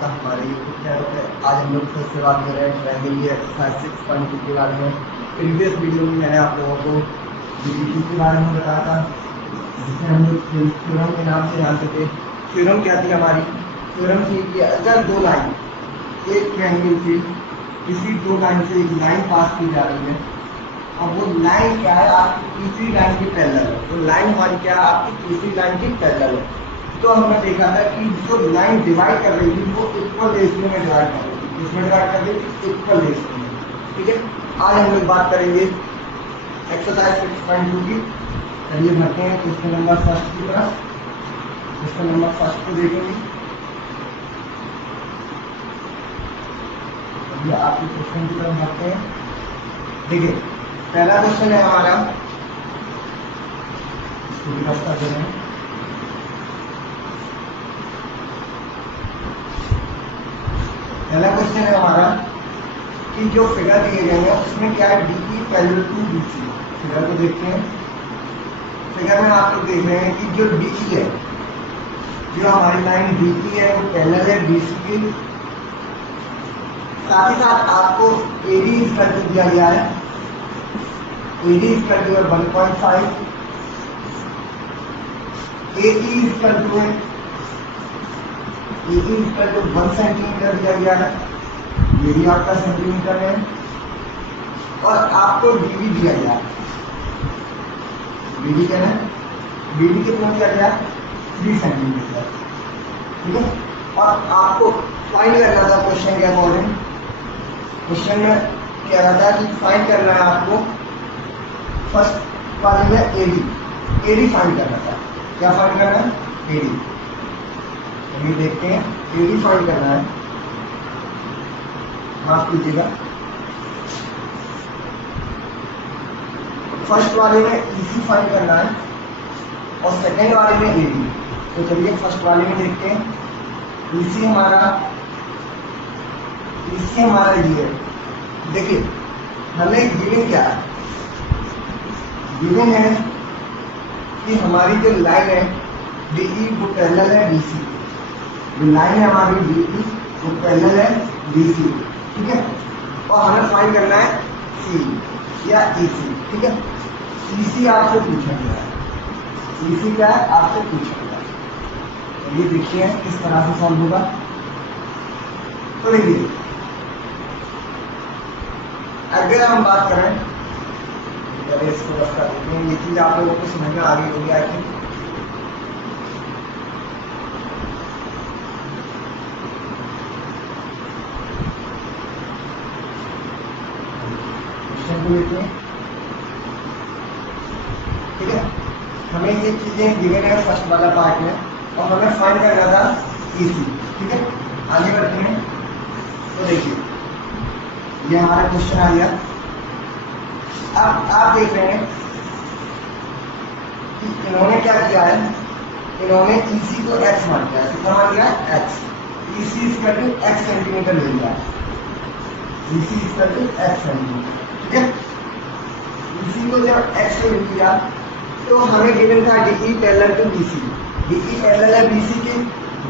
आपका हमारे YouTube channel पे। आज हम लोग फिर से बात कर रहे हैं ट्रायंगल एक्सरसाइज 6.2 के बारे में। प्रीवियस वीडियो में मैंने आप लोगों को DBT के बारे में बताया था, जिसमें हम लोग थ्योरम के नाम से जानते थे। थ्योरम क्या थी हमारी? थ्योरम थी कि अगर दो लाइन एक ट्रायंगल से किसी दो लाइन से एक लाइन पास की जा रही है और वो लाइन क्या है आपकी तीसरी लाइन की पैरेलल है, तो लाइन हमारी क्या है आपकी तीसरी लाइन की पैरेलल है। तो हमने देखा था कि जो लाइन डिवाइड कर रही थी वो इक्वल रेशियो में डिवाइड कर रही थी। किसमें डिवाइड कर रही थी? इक्वल रेशियो में। ठीक है, आज हम लोग बात करेंगे एक्सरसाइज 6.2 की। चलिए बढ़ते हैं क्वेश्चन नंबर फर्स्ट की तरफ। क्वेश्चन नंबर फर्स्ट को देखेंगे। चलिए आपके क्वेश्चन की तरफ बढ़ते हैं। देखिए पहला क्वेश्चन है हमारा, इसको भी रफ्ता दे रहे हैं। पहला क्वेश्चन है हमारा कि जो फिगर दिए गए हैं उसमें क्या है DE parallel to BC। Figure को देखते हैं। फिगर में आप लोग देख रहे हैं कि जो DE है, जो हमारी लाइन DE है वो पैरेलल है BC की। साथ ही साथ आपको AD इक्वल टू दिया गया है। AD इक्वल टू है 1.5, AE इक्वल टू है AE इक्वल टू 1 सेंटीमीटर दिया गया है, ये भी आपका सेंटीमीटर है। और आपको DB दिया गया है। BD क्या है? BD कितना दिया गया? 3 सेंटीमीटर। ठीक है, और आपको फाइंड करना था क्वेश्चन के अकॉर्डिंग। क्वेश्चन में कह रहा था कि फाइंड करना है आपको फर्स्ट वाले में AD फाइंड करना था। क्या फाइंड करना है? AD। चलिए देखते हैं AD फाइंड करना है। माफ कीजिएगा, फर्स्ट वाले में EC फाइंड करना है और सेकेंड वाले में AD। तो चलिए फर्स्ट वाले में देखते हैं। EC हमारा ये है। देखिए हमें गिवन क्या है? गिवन है कि हमारी जो लाइन है DE वो पैरेलल है BC। जो लाइन है हमारी DE वो पैरेलल है BC। ठीक है, और हमें फाइंड करना है C या EC। ठीक है, EC आपसे पूछा गया है। EC क्या है? आपसे पूछा गया है। ये देखिए किस तरह से सॉल्व होगा। तो देखिए अगर हम बात करें, इसको बता देते हैं, ये चीज आप लोगों को समझ में आ गई होगी आई थिंक। ठीक है, हमें ये चीजें गिवन है फर्स्ट वाला पार्ट में और हमें फाइंड करना था EC। ठीक है, आगे बढ़ते हैं। तो देखिए ये हमारा क्वेश्चन आ गया। अब आप देख रहे हैं कि इन्होंने क्या किया है, इन्होंने EC को x मान लिया। कितना मान लिया? x। EC equal to x centimetre ले लिया। EC equal to x centimetre. ठीक है, EC को जब x ले लिया तो हमें गिवन था DE parallel to BC। DE parallel है BC के।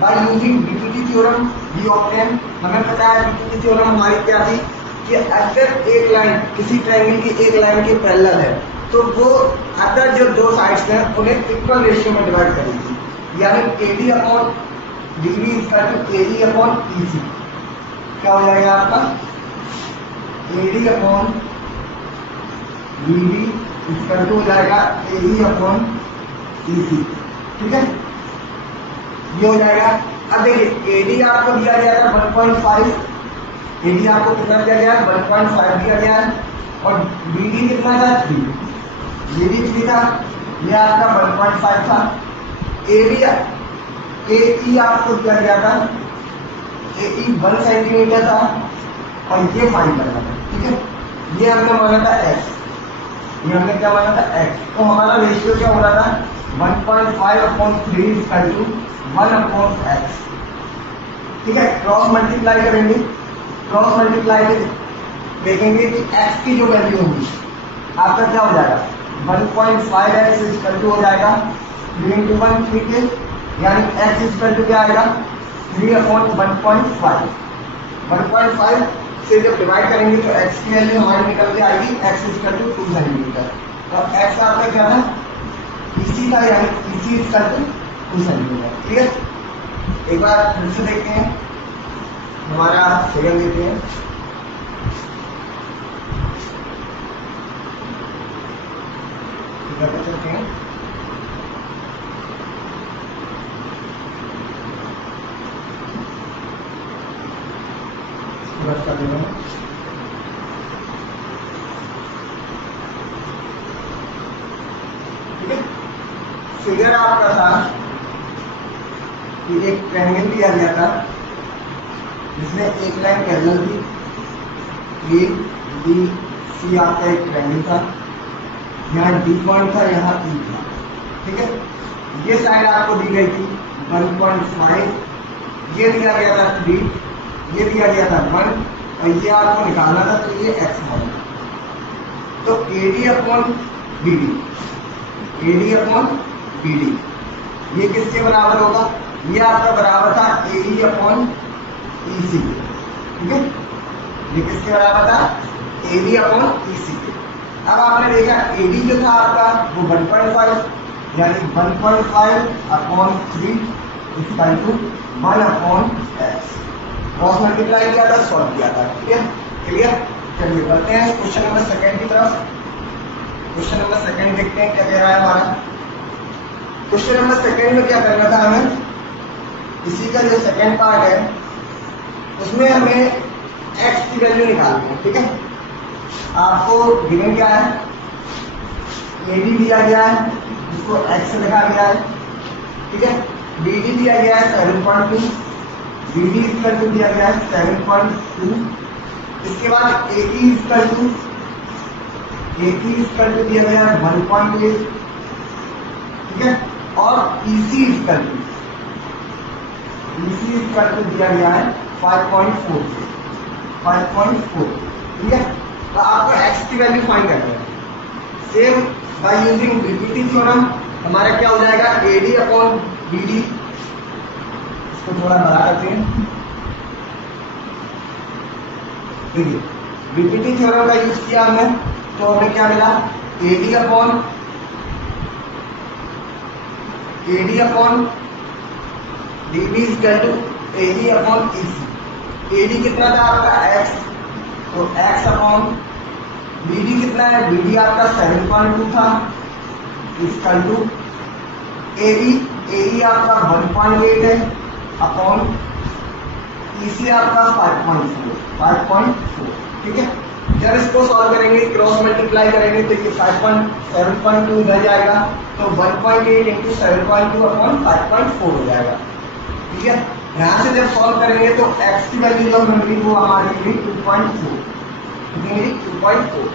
By using DBT theorem we obtain. हमें पता है DBT थ्योरम हमारी क्या थी कि अगर एक लाइन किसी ट्रायंगल की एक लाइन के पैरेलल है तो वो अगर जो दो साइड्स हैं उन्हें इक्वल रेशियो में डिवाइड करेगी, यानी AD upon DB equal to AE upon EC। क्या हो जाएगा आपका? AD upon DB equal to हो जाएगा AE अपॉन EC। ठीक है, ये हो जाएगा। अब देखिए AD आपको दिया गया था 1.5, AD आपको कितना दिया गया है? 1.5 दिया गया है। और BD कितना था? 3। BD 3 था, ये आपका 1.5 था। AE आपको दिया गया था, AE 1 सेंटीमीटर था और ये फाइंड करना था। ठीक है, ये हमने माना था x, ये हमने क्या माना था? x। तो हमारा रेशियो क्या हो रहा था? 1.5 upon 3 equal to 1 upon x। ठीक है, क्रॉस मल्टीप्लाई करेंगे। क्रॉस मल्टीप्लाई देखेंगे कि x की जो वैल्यू होगी आपका क्या हो जाएगा? 1.5x इक्वल टू हो जाएगा 3 into 1 3 के, यानी x इक्वल टू क्या आएगा? 3/1.5 1.5 से जब डिवाइड करेंगे तो x की वैल्यू हमारी निकल के आएगी x इक्वल टू 2 सेंटीमीटर। तो x आपका क्या था, EC था, यानी EC इक्वल टू 2 सेंटीमीटर। ठीक है, एक बार फिर से देखते हैं, हमारा फिगर देते हैं। फिगर पे चलते हैं। बस कर देना। ठीक है, फिगर आपका था कि एक ट्रायंगल दिया गया था जिसमें एक लाइन पैरेलल थी, ए बी सी आपका एक ट्रायंगल था, यहाँ डी पॉइंट था, यहाँ ई था। ठीक है, ये साइड आपको दी गई थी 1.5, ये दिया गया था 3, ये दिया गया था 1 और ये आपको निकालना था, तो ये x मान। तो AD/BD ये किसके बराबर होगा, ये आपका बराबर था AD/EC। ठीक है, ये किसके बराबर था, AD/EC के। अब आपने देखा AD जो था आपका वो 1.5, यानी 1.5/3 equal to 1/x। Cross multiply किया था, सॉल्व किया था। ठीक है, क्लियर। चलिए बढ़ते हैं क्वेश्चन नंबर 2 की तरफ। क्वेश्चन नंबर 2 देखते हैं क्या कह रहा है हमारा। क्वेश्चन नंबर 2 में क्या करना था हमें, इसी का जो सेकंड पार्ट है उसमें हमें x की वैल्यू निकालनी है। ठीक है, आपको गिवन क्या है, AD दिया गया है जिसको x से लिखा गया है। ठीक है, BD दिया गया है 7.2, BD इक्वल टू दिया गया है 7.2। इसके बाद AC इक्वल टू दिया गया है 1.8। ठीक है, और EC इक्वल टू दिया गया है 5.4। ठीक है, तो आपको x की वैल्यू फाइंड करनी है। Same bye using BPT theorem हमारा क्या हो जाएगा, AD/BD। इसको थोड़ा बड़ा करते हैं। देखिए बीपीटी थ्योरम का यूज किया हमने, तो हमें क्या मिला, AD/DB equal to AD/EC। AD कितना था आपका x, तो x/BD कितना है, BD आपका 7.2 था, इक्वल टू AD आपका 1.8 है अपॉन EC आपका 5.4। ठीक है, जब इसको सॉल्व करेंगे, क्रॉस मल्टीप्लाई करेंगे तो ये 7.2 इधर जाएगा, तो 1.8 इंटू 7.2 अपॉन 5.4 हो जाएगा। ठीक है, यहाँ से जब सॉल्व करेंगे तो x की वैल्यू जो हमें मिली वो हमारी मिली 2.4। कितनी मिली, 2.4।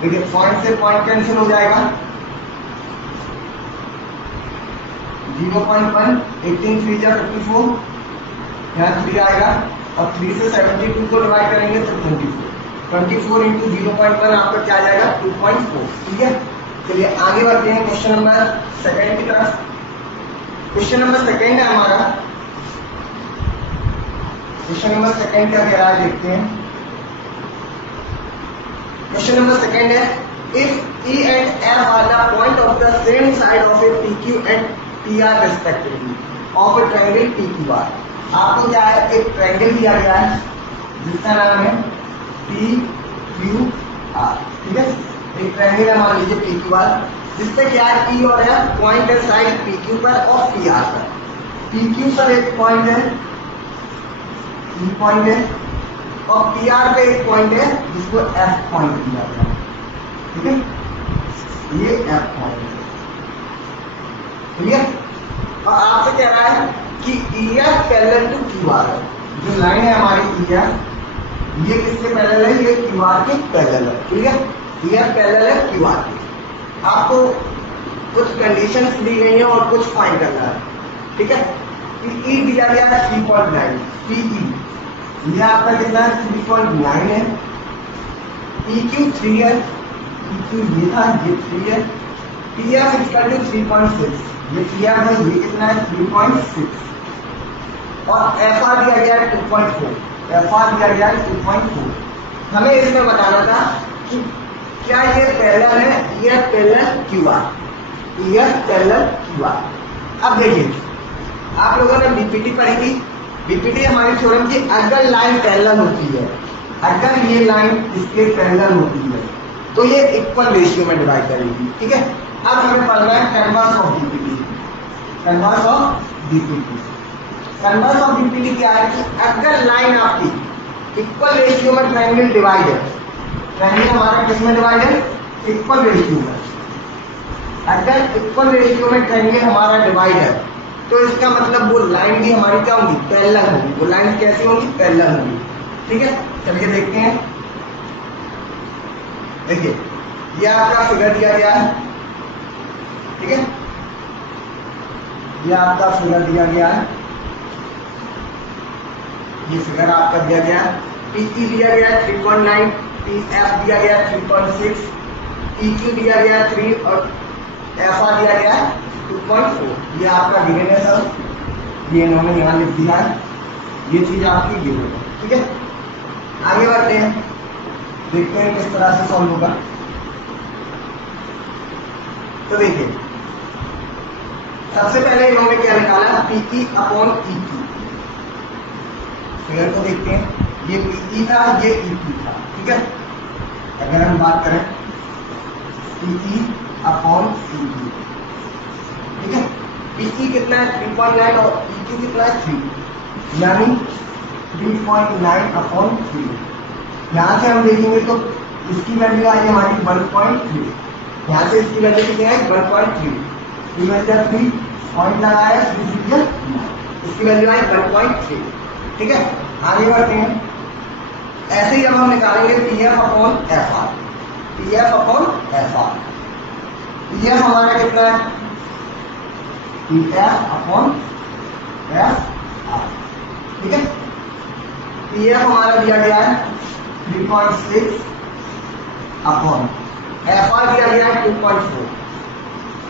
देखिए पॉइंट से पॉइंट कैंसिल हो जाएगा, 0.1, 18 3 जा 54, यहाँ 3 आएगा, और 3 से 72 को डिवाइड करेंगे तो 24 इंटू 0.1 आपका क्या आ जाएगा, 2.4। ठीक है, चलिए आगे बढ़ते हैं क्वेश्चन नंबर 2 की तरफ। क्वेश्चन नंबर 2 है हमारा। क्वेश्चन नंबर 2 क्या कह रहा है देखते हैं। क्वेश्चन नंबर 2 है, if E and F are the point of the same side of a PQ and PR respectively of a triangle PQR। आपको क्या है, एक ट्रायंगल दिया गया है जिसका नाम है PQR। ठीक है, एक ट्रायंगल है मान लीजिए PQR, जिसपे क्या है, E और F पॉइंट है साइड PQ पर और PR पर। PQ पर एक पॉइंट है, E पॉइंट है, और PR पे एक पॉइंट है जिसको F पॉइंट दिया गया है। ठीक है, ये F पॉइंट है। क्लियर, और आपसे कह रहा है कि EF पैरेलल टू QR है। जो लाइन है हमारी EF, ये किसके पैरेलल है, ये QR के पैरेलल है। क्लियर, EF पैरेलल है QR के। आपको कुछ कंडीशंस दी गई हैं और कुछ फाइंड करना है। ठीक है, E दिया गया है 3.9, PE ये आपका कितना है, 3.9 है। PQ 3 है, PQ ये था, ये 3 है। PF इक्वल टू 3.6, ये PR है, ये कितना है, 3.6। और एफ आर दिया गया है 2.4, एफ आर दिया गया है 2.4। हमें इसमें बताना था कि क्या ये पैरेलल है, ये पैरेलल क्यू आर, ये पैरेलल क्यू आर। अब देखिए आप लोगों ने बीपीटी पढ़ी थी, बीपीटी हमारी थ्योरम की अगर लाइन पैरेलल होती है, अगर ये लाइन इसके पैरेलल होती है तो ये इक्वल रेशियो में डिवाइड करेगी, ठीक है। अब हमें पढ़ना है converse of BPT, converse of BPT. Converse of BPT क्या है कि अगर लाइन आपकी इक्वल रेशियो में ट्रायंगल डिवाइड है, ट्रायंगल हमारा किस में डिवाइड है, इक्वल रेशियो में, अगर इक्वल रेशियो में ट्रायंगल हमारा डिवाइड है तो इसका मतलब वो लाइन भी हमारी क्या होगी, पैरेलल होगी। वो लाइन कैसी होगी, पैरेलल होगी, ठीक है। चलिए देखते हैं। देखिए ये आपका फिगर दिया गया है, ठीक है, ये आपका फिगर दिया गया है, ये फिगर आपका दिया गया है। पीई दिया गया है 3.9, पीएफ दिया गया है 3.6, पीक्यू दिया गया है 3 और एफआर दिया गया है 2.4। ये आपका गिवन है सर, ये इन्होंने यहाँ लिख दिया है, ये चीज आपकी गिवन है, ठीक है। आगे बढ़ते हैं, देखते हैं किस तरह से सॉल्व होगा। तो देखिए सबसे पहले इन्होंने क्या निकाला, पीई अपॉन ईक्यू। फिगर को देखते हैं, ये पीई था, ये ईक्यू था, ठीक है। अगर हम बात करें पीई अपॉन ईक्यू, ठीक है। पीई कितना है 3.9 और ईक्यू कितना है 3, यानी 3.9 अपॉन 3। यहाँ से हम देखेंगे तो इसकी वैल्यू आई हमारी 1.3, यहाँ से इसकी वैल्यू कितनी है 1.3, 3 पॉइंट लगाया, इसकी वैल्यू आई 1.3, ठीक है। आगे बढ़ते हैं, ऐसे ही अब हम निकालेंगे P F upon F are, P F upon F are. P F हमारा कितना है, P F upon F are, ठीक है। पी एफ हमारा दिया गया है 3.6 अपॉन एफ आर दिया गया है 2.4,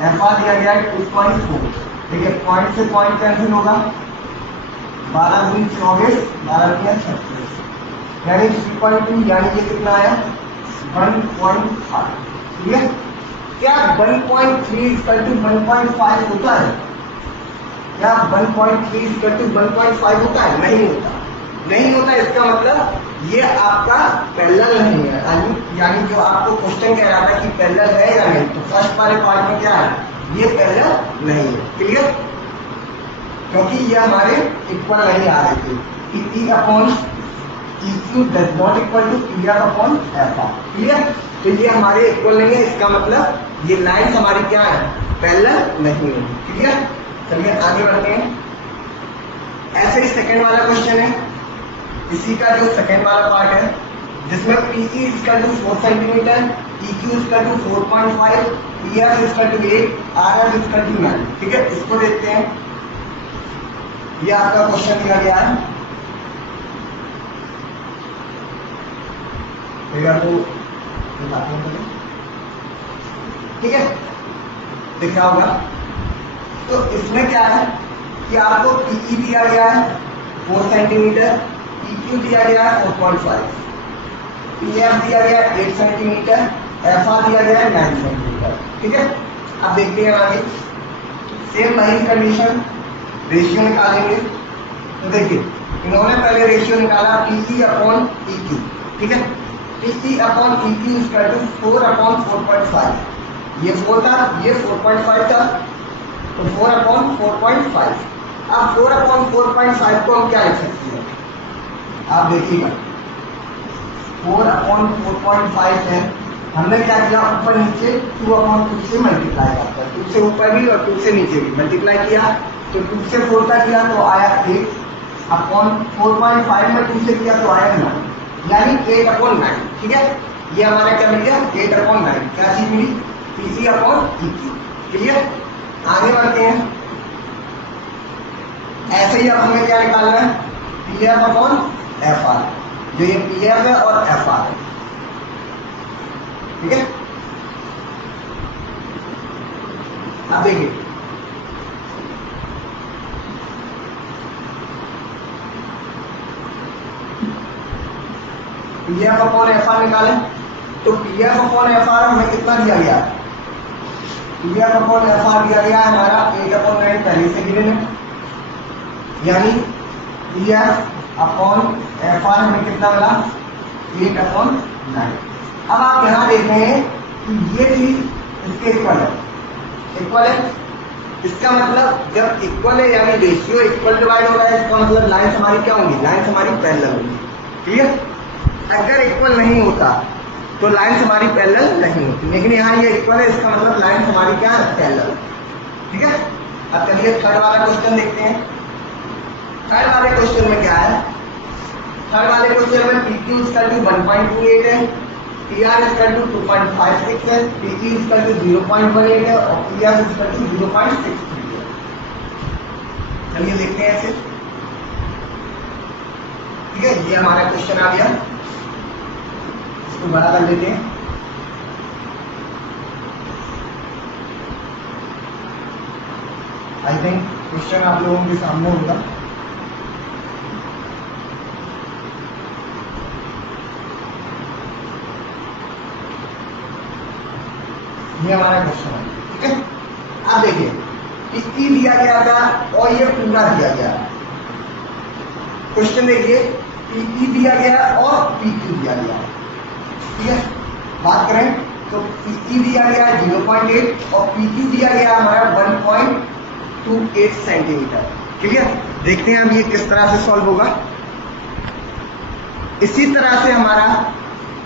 एफ आर दिया गया है 2.4, ठीक है। पॉइंट से पॉइंट कैंसिल होगा, 12 दूनी 24, 12 दूनी 36, यानी 3.2, यानी ये कितना आया 1.5, ठीक है। क्या 1.3 इक्वल टू 1.5 होता है, क्या 1.3 इक्वल टू 1.5 होता है, नहीं होता, नहीं होता। इसका मतलब ये आपका पैरेलल नहीं है, यानी जो आपको क्वेश्चन कह रहा था कि पैरेलल है या नहीं, तो फर्स्ट वाले पार्ट में क्या है, ये पैरेलल नहीं है, क्लियर। क्योंकि ये हमारे इक्वल नहीं आ रहे थे, PE upon EQ does not equal to P F upon F R, clear. तो ये हमारे इक्वल नहीं है, इसका मतलब ये लाइन्स हमारी क्या है, पैरेलल नहीं है, क्लियर। चलिए आगे बढ़ते हैं। ऐसे ही सेकंड वाला क्वेश्चन है, इसी का जो सेकंड वाला पार्ट है, जिसमें PE equal to 4 centimetre, EQ equal to 4.5, PF equal to 8, RF equal to 9, ठीक है। इसको देखते हैं, ये आपका क्वेश्चन दिया गया है, फिगर को दिखाते हैं, ठीक है, दिखा होगा। तो इसमें क्या है कि आपको पीई दिया गया है 4 सेंटीमीटर, ईक्यू दिया गया है 4.5, पीएफ दिया गया है 8 सेंटीमीटर, एफआर दिया गया है 9 सेंटीमीटर, ठीक है। अब देखते हैं आगे, सेम वही कंडीशन, रेशियो निकालेंगे। तो देखिए इन्होंने पहले रेशियो निकाला पीई अपॉन ईक्यू, ठीक है। PE upon EQ equal to 4 upon 4.5, ये 4 था, ये 4.5 था, तो 4 अपॉन 4.5। अब 4 अपॉन 4.5 को हम क्या लिख सकते हैं, आप देखिएगा 4 अपॉन 4.5 है, हमने क्या किया, ऊपर नीचे 2 अपॉन 2 से मल्टीप्लाई करता है, 2 से ऊपर भी और 2 से नीचे भी मल्टीप्लाई किया, तो 2 से 4 तक किया तो आया 8 अपॉन 4.5 में 2 से किया तो आया 9, यानी 8 अपॉन 9, ठीक है। ये हमारा क्या मिल गया 8 अपॉन 9, क्या चीज मिली, पीसी अपॉन ईक्यू, क्लियर। आगे बढ़ते हैं, ऐसे ही अब हमें क्या निकालना है, पीएफ अपॉन एफआर, जो ये पीएफ है और एफआर है, ठीक है। अब देखिए P F upon F are निकाले तो P F upon F are हमें कितना दिया गया है, P F upon F are दिया गया है हमारा 8/9 पहले से गिवन है, यानी P F upon F are हमें कितना मिला 8/9। अब आप यहां देख रहे हैं कि ये चीज इसके इक्वल है, इसका मतलब जब इक्वल है यानी रेशियो इक्वल डिवाइड हो रहा है, इसका मतलब लाइंस हमारी क्या होंगी, लाइंस हमारी पैरेलल होंगी। क्लियर। अगर इक्वल नहीं होता तो लाइंस हमारी पैरेलल नहीं होती, लेकिन यहाँ ये इक्वल है, इसका मतलब लाइंस हमारी क्या है, पैरेलल। ठीक है। अब चलिए थर्ड वाला क्वेश्चन देखते हैं। थर्ड वाले क्वेश्चन में क्या है, थर्ड वाले क्वेश्चन में पी क्यू इक्वल टू 1.28 है, पी आर इक्वल टू 2.56 है, पी ई इक्वल टू 0.18 है और पी एफ इक्वल टू 0.63 है। चलिए देखते हैं ऐसे। ठीक है, ये हमारा क्वेश्चन आ गया, इसको बड़ा कर लेते हैं। आई थिंक क्वेश्चन आप लोगों के सामने होगा। ये हमारा क्वेश्चन है। ठीक है, अब देखिए पी दिया गया था और ये पूरा दिया गया। क्वेश्चन देखिए पी दिया गया और पी क्यू दिया गया। ठीक है, बात करें तो पी दिया गया 0.8 और पी क्यू दिया गया हमारा 1.28 सेंटीमीटर। क्लियर। देखते हैं अब ये किस तरह से सॉल्व होगा। इसी तरह से हमारा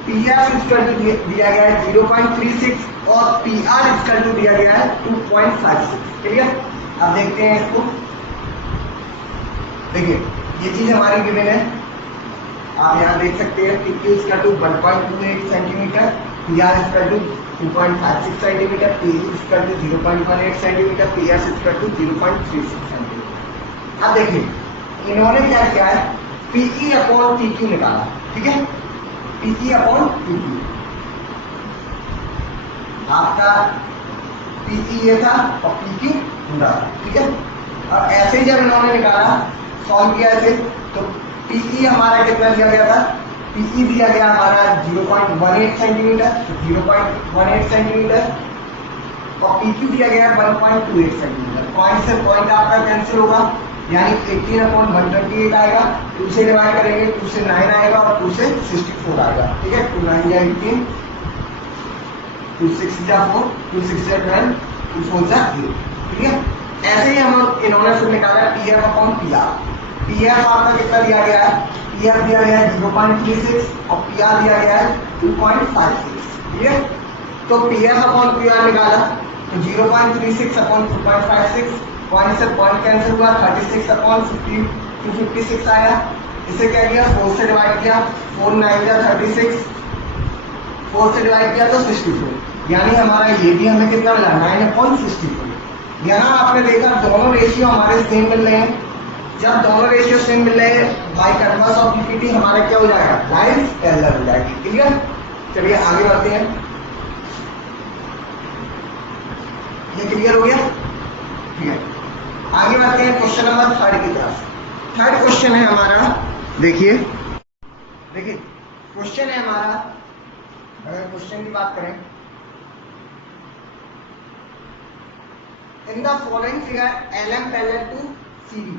पी एफ इक्वल टू दिया गया है 0.36 और पी आर इक्वल टू दिया गया है 2.56। क्लियर। अब देखते हैं इसको। देखिए ये चीज हमारी गिवन है, आप यहाँ देख सकते हैं P Q equal to 1.28 centimetre, P R equal to 2.56 centimetre, P E equal to 0.18 centimetre, P S equal to 0.36 centimetre. अब देखिए इन्होंने क्या किया है, पीई अपॉन पी क्यू निकाला। ठीक है, पीई अपॉन पी क्यू, आपका पीई ये था और पी क्यू पूरा। ठीक है, और ऐसे ही जब इन्होंने निकाला सॉल्व किया ऐसे तो पीई हमारा कितना दिया गया था, पीई दिया गया हमारा 0.18 सेंटीमीटर, 0.18 सेंटीमीटर और पी क्यू दिया गया 1.28 सेंटीमीटर। पॉइंट से पॉइंट आपका कैंसिल होगा, यानी 18/128 आएगा, 2 से डिवाइड करेंगे 2 से 9 आएगा और 2 से 64 आएगा। ठीक है, 2 9 या 18, 2 6 जा 4, 2 6 जा 12, 2 4 जा 8। ठीक है, ऐसे ही हम इन्होंने फिर निकाला P F upon P R. P F आपका कितना दिया गया है, पी एफ दिया गया है 0.36 और पी आर दिया गया है 2.56। ठीक है, तो P F upon P R निकाला तो 0.36 अपॉन 2.56, पॉइंट से पॉइंट कैंसिल हुआ, 36 अपॉन 256 आया। इसे क्या किया, 4 से डिवाइड किया, 4 9 जा 36, 4 से डिवाइड किया तो 64, यानी हमारा ये भी हमें कितना मिला 9/64। यहाँ आपने देखा दोनों रेशियो हमारे सेम मिल रहे हैं। जब दोनों रेशियो सेम मिल रहे हैं बाय कन्वर्स ऑफ पीपीटी हमारा क्या हो जाएगा, लाइंस पैरेलल हो जाएगी। क्लियर। चलिए आगे बढ़ते हैं। ये क्लियर हो गया। ठीक है, आगे बढ़ते हैं क्वेश्चन नंबर 3 की तरफ। थर्ड क्वेश्चन है हमारा, देखिए क्वेश्चन है हमारा, अगर क्वेश्चन की बात करें, in the following figure LM parallel to CB.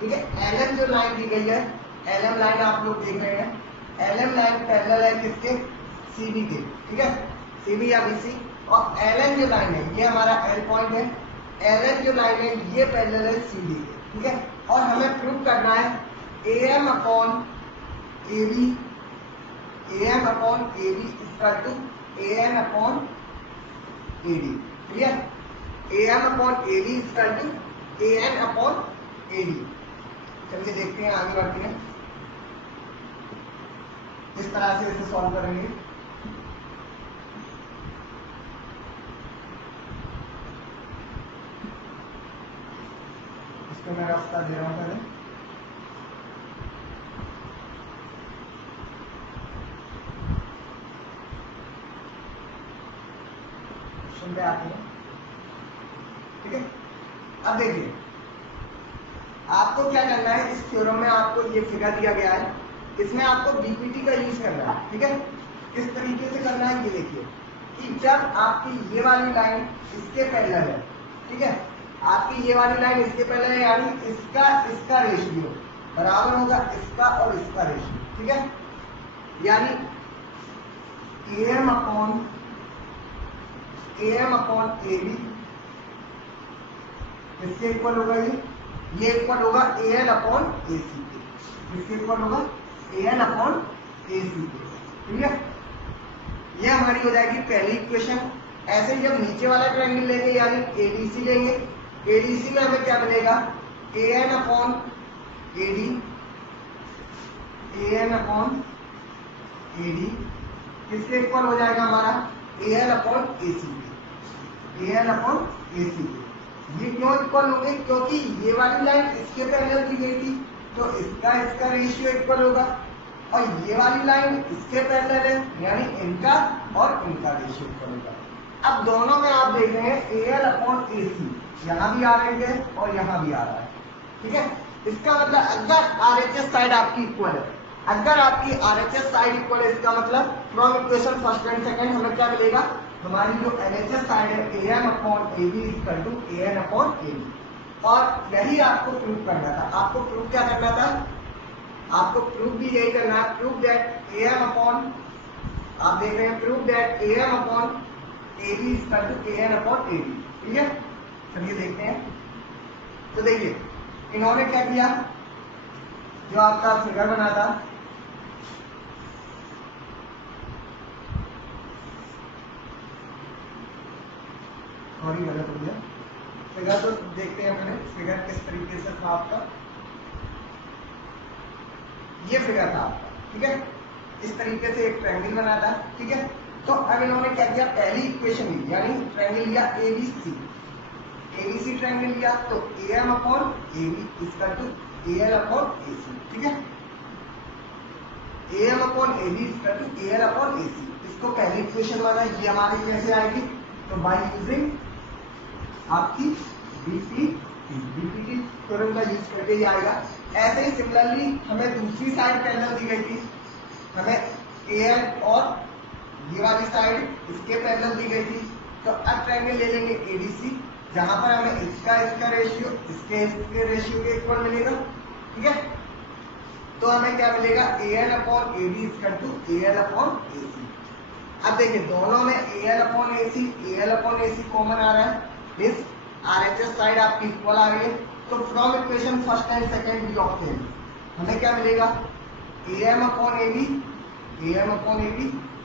ठीक है, एलएम जो लाइन दी गई है, एलएम लाइन आप लोग देख रहे हैं, एलएम लाइन पैरेलल है किसके, सीबी के। ठीक है, सीबी या बीसी, और एलएन जो लाइन है ये हमारा एल पॉइंट है, एलएन जो लाइन है ये पैरेलल है सीडी के। ठीक है, और हमें प्रूव करना है AM upon AB, AM upon AB equal to AN upon AD. Clear, AM upon AD equal to AN upon AD. चलिए देखते हैं, आगे बढ़ते हैं, इस तरह से इसे सॉल्व करेंगे। इसको मैं रास्ता दे रहा हूं पहले। क्वेश्चन पे आते हैं। ठीक है, अब देखिए आपको क्या करना है, इस थ्योरम में आपको ये फिगर दिया गया है, इसमें आपको बीपीटी का यूज करना है, ठीक है। किस तरीके से करना है ये देखिए कि जब आपकी ये वाली लाइन इसके पैरेलल है, ठीक है, आपकी ये वाली लाइन इसके पैरेलल है, यानी इसका रेशियो बराबर होगा इसका और इसका रेशियो, ठीक है। यानी AM अपॉन AB किसके इक्वल होगा? ये इक्वल होगा AL अपॉन AC के। किसके इक्वल होगा? AL अपॉन AC के, ठीक है। ये हमारी हो जाएगी पहली इक्वेशन। ऐसे ही जब नीचे वाला ट्रायंगल लेंगे यानी ADC लेंगे, ADC में हमें क्या मिलेगा? AN upon AD, AN upon AD किसके इक्वल हो जाएगा हमारा? AL अपॉन AC के, AL अपॉन AC के। ये क्यों इक्वल होंगे? क्योंकि ये वाली लाइन इसके पैरेलल दी गई थी, तो इसका रेशियो इक्वल होगा, और ये वाली लाइन इसके पैरेलल है, यानी इनका और इनका रेशियो इक्वल होगा। अब दोनों में आप देख रहे हैं AL अपॉन AC, यहाँ भी आ रही है और यहाँ भी आ रहा है, ठीक है। इसका मतलब अगर RHS साइड आपकी इक्वल है, अगर आपकी RHS साइड इक्वल है, इसका मतलब from equation first and second हमें क्या मिलेगा? हमारी जो LHS साइड है AM upon AB equal to AN upon AB। और यही आपको प्रूव करना था। आपको प्रूव क्या करना था? आपको प्रूव भी यही करना है, प्रूव दैट AM अपॉन, आप देख रहे हैं, prove that AM upon AB equal to AN upon AB, ठीक है। चलिए देखते हैं। तो देखिए इन्होंने क्या किया, जो आपका फिगर बना था, सॉरी गलत हो गया, फिगर तो देखते हैं पहले फिगर किस तरीके से था आपका। ये फिगर था आपका, ठीक है। इस तरीके से एक ट्रायंगल बना था, ठीक है। तो अब इन्होंने क्या किया, पहली इक्वेशन ली, यानी ट्रायंगल लिया ABC ट्रायंगल लिया, तो AM upon AB equal to AL upon AC, ठीक है। AM upon AB equal to AL upon AC, इसको पहली इक्वेशन माना। ये हमारी कैसे आएगी? तो बाय यूजिंग आपकी बीपीटी थ्योरम का यूज करके ही आएगा। ऐसे ही सिमिलरली हमें दूसरी साइड पैरेलल दी गई थी, हमें AL और ये वाली साइड इसके पैरेलल दी गई थी, तो अब ट्रायंगल ले लेंगे ADC, जहां पर हमें इसका रेशियो इसके रेशियो के इक्वल मिलेगा, ठीक है। तो हमें क्या मिलेगा? AL upon AB equal to AL upon AC। अब देखिए दोनों में AL अपॉन AC कॉमन आ रहा है, मींस RHS साइड आपकी इक्वल आ रही है। तो from equation first and second we obtain, हमें क्या मिलेगा? AM upon AB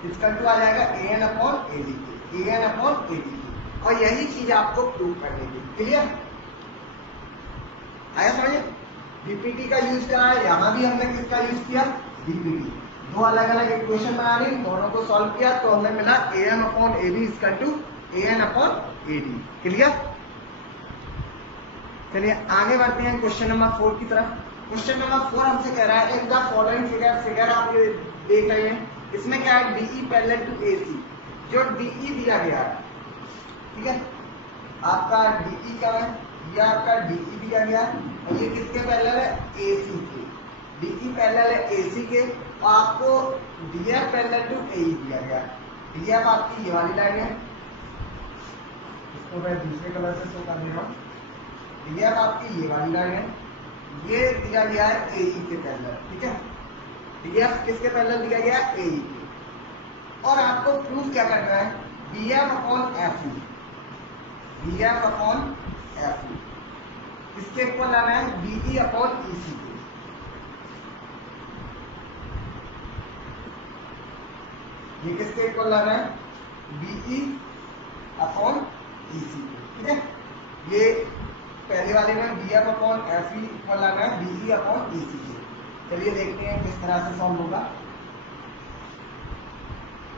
equal to आ जाएगा AN अपॉन AD, और यही चीज आपको प्रूव करनी थी। क्लियर? आया समझ? बीपीटी का यूज करा है, यहाँ भी हमने किसका यूज किया? बीपीटी। दो अलग अलग इक्वेशन बना ली, दोनों को सॉल्व किया, तो हमें मिला AM upon AB equal to AN upon AD। Clear? चलिए आगे बढ़ते हैं क्वेश्चन नंबर 4 की तरफ। क्वेश्चन नंबर 4 हमसे कह रहा है इन द फॉलोइंग फिगर आप ये देख रहे हैं, इसमें क्या है? DE पैरेलल टू AC, जो DE दिया गया है, ठीक है, आपका DE क्या है? ये आपका DE दिया गया है, और ये किसके पैरेलल है? AC के। DE पैरेलल है AC के, और आपको DF पैरेलल टू AE दिया गया है। DF आपकी ये वाली लाइन है, इसको मैं दूसरे कलर से शो कर दे रहा हूँ। DF आपकी ये वाली लाइन है, ये दिया गया है AE के पैरेलल, ठीक है। DF किसके पैरेलल दिया गया है? AE के। और आपको प्रूफ क्या करना है? BF upon FE, BF upon FE किसके इक्वल लाना है? BE अपॉन EC के। ये किसके इक्वल लाना है? BE अपॉन EC के, ठीक है। ये पहले वाले में BF अपॉन FE इक्वल लाना है BE अपॉन EC के। चलिए देखते हैं किस तरह से सॉल्व होगा।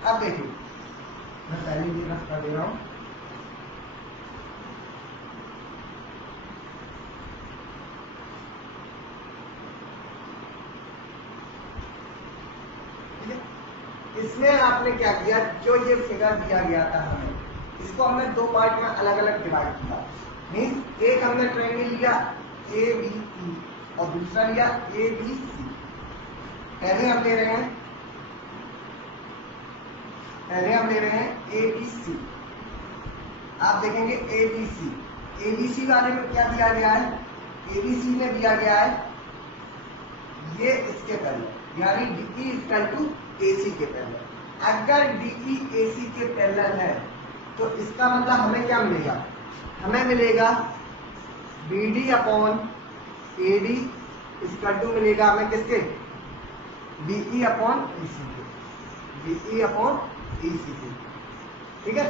अब देखिए मैं पहले ये रख कर दे रहा हूं। इसमें आपने क्या किया, जो ये फिगर दिया गया था हमें, इसको हमने दो पार्ट में अलग अलग डिवाइड किया। मीन्स एक हमने ट्रायंगल लिया ABC और दूसरा लिया ABC। पहले हम ले रहे हैं ABC। आप देखेंगे ABC वाले में क्या दिया गया है, ABC में दिया गया है ये इसके पैरेलल, यानी DE इक्वल टू AC के पैरेलल। अगर DE AC के पैरेलल है तो इसका मतलब हमें क्या मिलेगा, हमें मिलेगा BD upon AD equal to मिलेगा हमें किसके, DE अपॉन EC के, DE अपॉन EC के। ठीक है,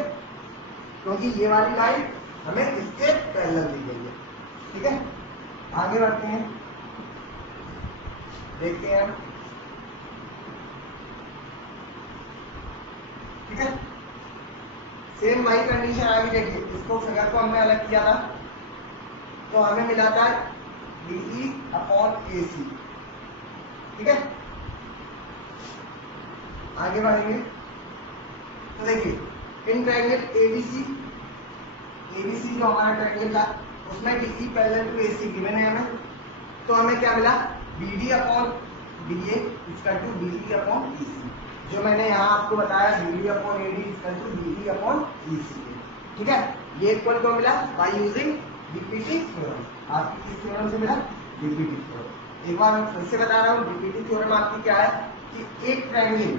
क्योंकि ये वाली लाइन हमें इसके पैरेलल दी गई है। ठीक है, आगे बढ़ते हैं, देखते हैं। ठीक है, सेम वही कंडीशन आगे देखिए, इसको फिगर को हमने अलग किया था तो हमें मिला था DE अपॉन AC। ठीक है, आगे बढ़ेंगे तो देखिए इन ट्रायंगल ABC जो हमारा ट्रायंगल था उसमें DE parallel to AC given है हमें, तो हमें क्या मिला BD upon DA equal to DE upon EC। जो मैंने यहाँ आपको बताया BD upon AD equal to DE upon EC। ठीक है, ये इक्वल को मिला बाय यूजिंग डीपीटी थ्योरम। आपकी किस थ्योरम से मिला, डीपीटी थ्योरम। एक बार मैं फिर से बता रहा हूँ, डीपीटी थ्योरम आपकी क्या है कि एक ट्रायंगल,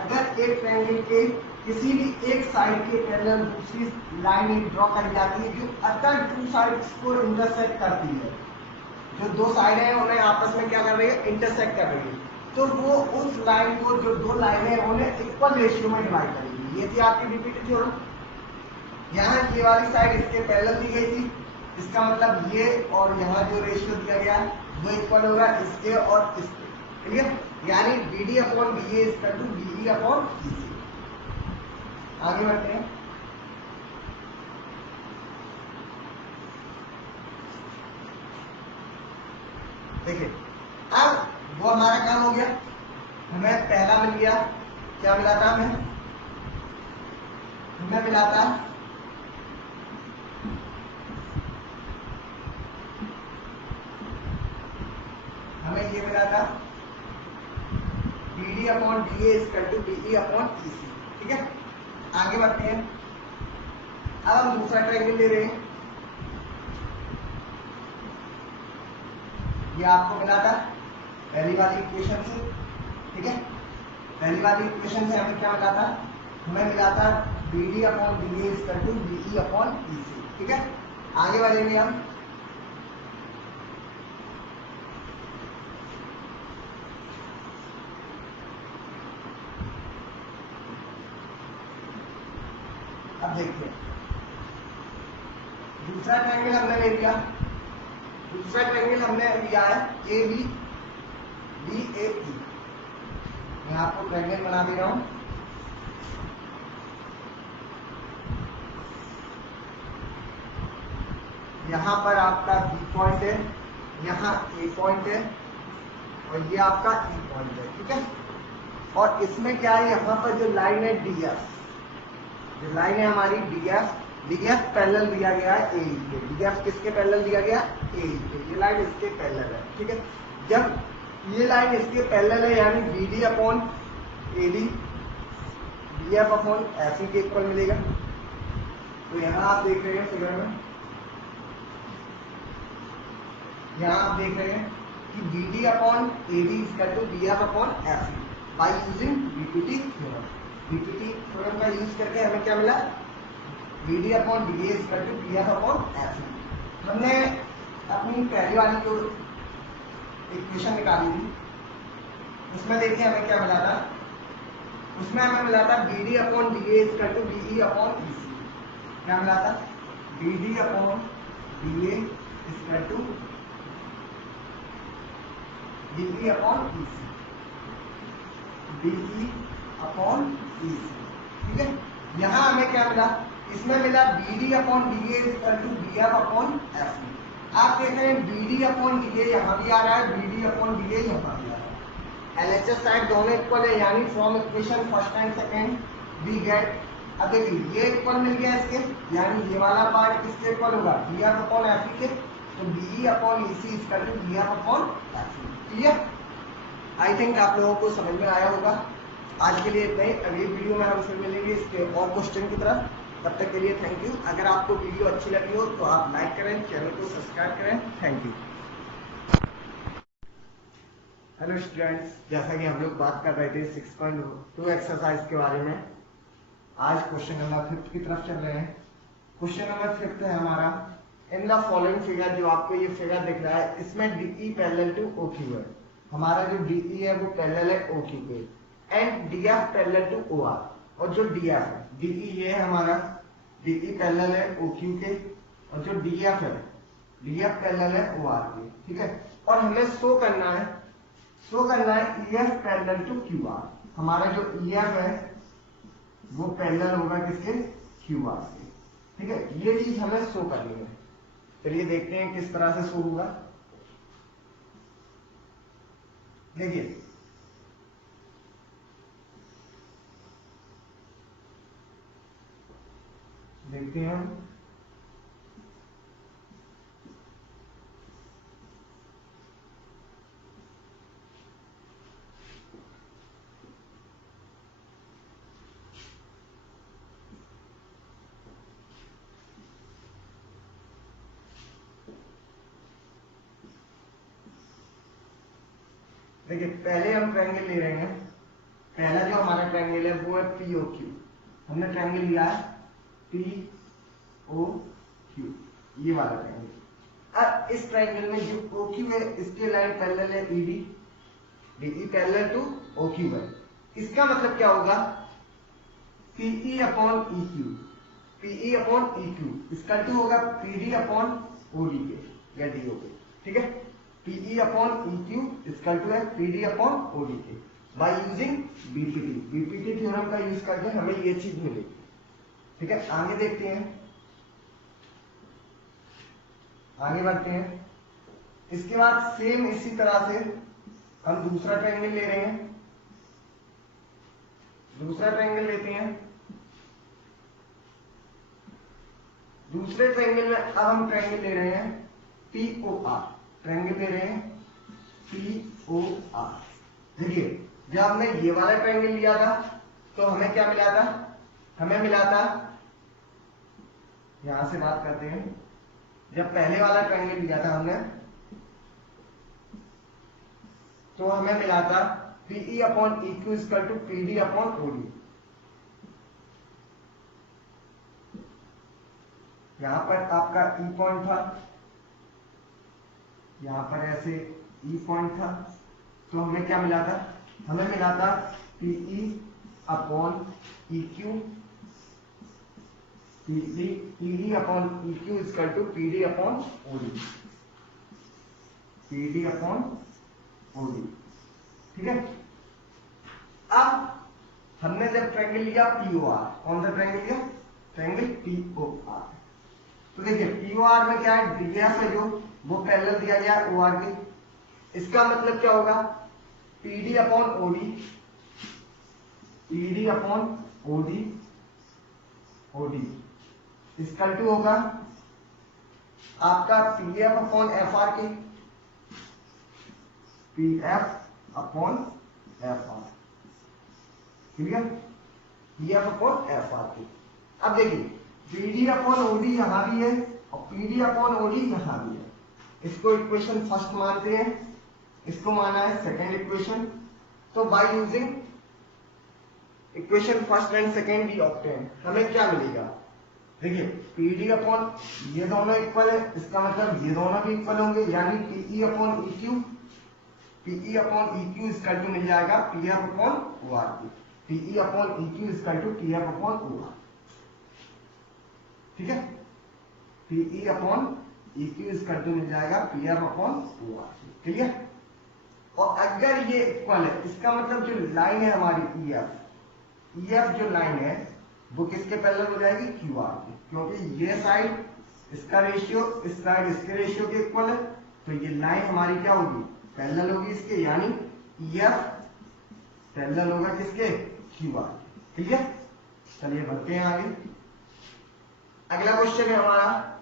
अगर एक ट्रायंगल के किसी भी एक साइड के पैरेलल दूसरी लाइन ड्रॉ करी जाती है जो अदर टू साइड्स को इंटरसेक्ट करती है, जो दो साइड है उन्हें आपस में क्या कर रही है, इंटरसेक्ट कर रही है, तो वो उस लाइन को, जो दो लाइनें हैं उन्हें इक्वल रेशियो में डिवाइड करेगी। ये थी आपकी डीपीटी थ्योरम। यहाँ ये वाली साइड इसके पैरेलल दी गई थी, इसका मतलब ये और यहाँ जो रेशियो दिया गया है वो इक्वल होगा इसके और इसके। क्लियर, यानी BD upon BA equal to DE upon EC। आगे बढ़ते हैं, देखिए अब वो हमारा काम हो गया, हमें पहला मिल गया, क्या मिला था हमें मिला था हमें ये मिला था BD upon DA equal to DE upon EC। ठीक है, आगे बढ़ते हैं, अब हम दूसरा ट्रायंगल ले रहे हैं। ये आपको मिला था पहली वाली इक्वेशन से। ठीक है, पहली वाली इक्वेशन से हमें क्या मिला था, हमें मिला था BD upon DA equal to DE upon EC। ठीक है, आगे बढ़ेंगे हम, अब देखते हैं दूसरा ट्रायंगल हमने ले लिया, दूसरा ट्रायंगल हमने लिया है AB BAE। मैं आपको ट्रायंगल बना दे रहा हूं, यहां पर आपका B पॉइंट है, यहाँ A पॉइंट है और ये आपका E पॉइंट है। ठीक है, और इसमें क्या है, यहाँ पर जो लाइन है DF, जो लाइन है हमारी DF पैरेलल दिया गया है AE के। DF किसके पैरेलल दिया गया, AE के। ये लाइन इसके पैरेलल है। ठीक है, जब ये लाइन इसके पैरेलल है यानी BD upon AD DF upon FE के इक्वल मिलेगा। तो यहाँ आप देख रहे हैं फिगर में, यहाँ आप देख रहे हैं कि BD upon AD equal to DF upon FE by using DPT theorem. DPT theorem का यूज करके हमें क्या मिला, BD upon DA equal to DF upon FE। हमने अपनी पहली वाली जो इक्वेशन निकाली थी उसमें देखिए हमें क्या मिला था, उसमें हमें मिला था BD upon DA equal to DE upon EC। क्या मिला था, BD upon DA equal to DE upon EC, DE upon EC। ठीक है, यहाँ हमें क्या मिला, इसमें मिला BD upon DA equal to DF upon FE। आप देख रहे हैं BD अपॉन DA यहाँ भी आ रहा है, BD अपॉन DA यहाँ भी आ रहा है। LHS साइड दोनों इक्वल है, यानी from equation first and second we get, अब देखिए ये इक्वल मिल गया इसके, यानी ये वाला पार्ट किसके इक्वल होगा, DF अपॉन FE के, तो DE upon EC equal to DF upon FE। Clear, I think आप लोगों को समझ में आया होगा। आज के लिए इतना ही। अगली वीडियो में हम फिर मिलेंगे इसके और क्वेश्चन की तरफ। तब तक के लिए थैंक यू। अगर आपको वीडियो अच्छी लगी हो तो आप लाइक करें, चैनल को सब्सक्राइब करें। Thank you. हेलो स्टूडेंट्स, जैसा कि हम लोग बात कर रहे थे 6.2 एक्सरसाइज के बारे में, आज क्वेश्चन नंबर 5 की तरफ चल रहे हैं। क्वेश्चन नंबर 5 है हमारा, इन द फॉलोइंग फिगर, जो आपको ये फिगर दिख रहा है इसमें डीई पैरेलल टू ओक्यू है। हमारा जो डीई है वो पैरेलल है ओक्यू के, and DF parallel to OR. और जो डीएफ है, डीई ये है हमारा, डीई पैरेलल है ओक्यू के, और जो डीएफ है, डीएफ पैरेलल है ओआर के। ठीक है, और हमें शो करना है ईएफ पैरेलल टू क्यूआर। हमारा जो ईएफ है वो पैरेलल होगा किसके, क्यूआर से। ठीक है, ये चीज हमें शो करनी है। चलिए देखते हैं किस तरह से शो होगा। देखिए, देखते हैं हम। देखिए, पहले हम ट्रायंगल ले रहे हैं। पहला जो हमारा ट्रायंगल है वो है पीओक्यू। हमने ट्रायंगल लिया है पीओक्यू, ये वाला ट्रायंगल। अब इस ट्रायंगल में जो ओक्यू है इसके लाइन पैरेलल है ED, DE parallel to OQ है। इसका मतलब क्या होगा, PE upon EQ, PE upon EQ इसका टू होगा पीडी अपॉन ओडी के या डीओ के। ठीक है, पीई अपॉन ईक्यू इसका टू है पीडी अपॉन ओडी के, by using BPT. BPT theorem का यूज करके हमें ये चीज मिलेगी। ठीक है, आगे देखते हैं, आगे बढ़ते हैं। इसके बाद सेम इसी तरह से हम दूसरा ट्रायंगल ले रहे हैं। दूसरा ट्रायंगल लेते हैं। दूसरे ट्रायंगल में अब हम ट्रायंगल ले रहे हैं पीओआर। ट्रायंगल ले रहे हैं पीओआर। देखिए, जब हमने ये वाला ट्रायंगल लिया था तो हमें क्या मिला था, हमें मिला था, यहां से बात करते हैं, जब पहले वाला ट्रायंगल लिया था हमने तो हमें मिला था PE upon EQ equal to PD upon OD. यहां पर आपका ई पॉइंट था, यहां पर ऐसे ई पॉइंट था, तो हमें क्या मिला था, हमें मिला था PE upon EQ, PD upon EQ equal to PD upon OD, PD upon OD. ठीक है, अब हमने जब ट्रायंगल लिया पीओआर, कौन सा ट्रायंगल लिया, ट्रायंगल पीओआर। तो देखिए, पीओआर में क्या है, डीएफ है जो वो पैरेलल दिया गया है ओआर के। इसका मतलब क्या होगा, PD upon OD, PD upon OD, OD equal to होगा आपका पीएफ अपॉन एफआर के, PF upon FR. Clear, PF upon FR के। अब देखिए, पीडी अपॉन ओडी यहां भी है और पीडी अपॉन ओडी यहां भी है। इसको इक्वेशन फर्स्ट मानते हैं, इसको माना है सेकेंड इक्वेशन। तो by using equation first and second we obtain, हमें क्या मिलेगा, देखिए पीडी अपॉन, ये दोनों इक्वल है, इसका मतलब ये दोनों भी इक्वल होंगे, यानी PE upon EQ, PE upon EQ इसका टू मिल जाएगा पीएफ अपॉन ओआर की, पीई अपॉन ईक्यू इसका टू पीएफ अपॉन ओआर। ठीक है, पीई अपॉन ईक्यू इसका टू मिल जाएगा पीएफ अपॉन ओआर। क्लियर, और अगर ये इक्वल है इसका मतलब जो लाइन है हमारी ईएफ, ईएफ जो लाइन है वो किसके पैरेलल हो जाएगी, क्यूआर के, क्योंकि ये साइड इसका रेशियो इस साइड इसके रेशियो के इक्वल है, तो ये लाइन हमारी क्या होगी, पैरेलल होगी इसके, यानी ईएफ पैरेलल होगा किसके, क्यूआर। ठीक है, चलिए बढ़ते हैं आगे। अगला क्वेश्चन है हमारा,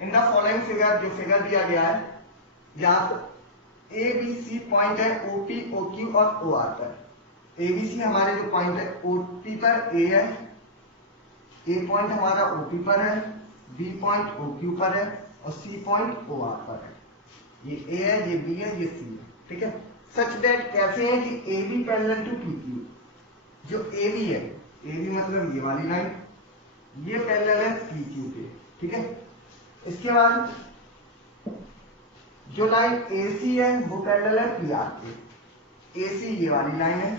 इन द फॉलोइंग फिगर, जो फिगर दिया गया है, या ए बी सी पॉइंट है ओपी ओक्यू और ओ आर पर। एबीसी हमारे जो पॉइंट है ओपी पर ए है, ए पॉइंट हमारा ओपी पर है, बी पॉइंट ओक्यू पर है और सी पॉइंट ओ आर पर है। ये ए है, ये बी है, ये सी है, ठीक है। सच दैट कैसे है कि A B parallel to P Q, जो ए बी है, ए बी मतलब ये वाली लाइन, ये पैरेलल है पी क्यू के, ठीक है। इसके बाद जो लाइन ए सी है वो पैरेलल है पी आर के, ए सी ये वाली लाइन है,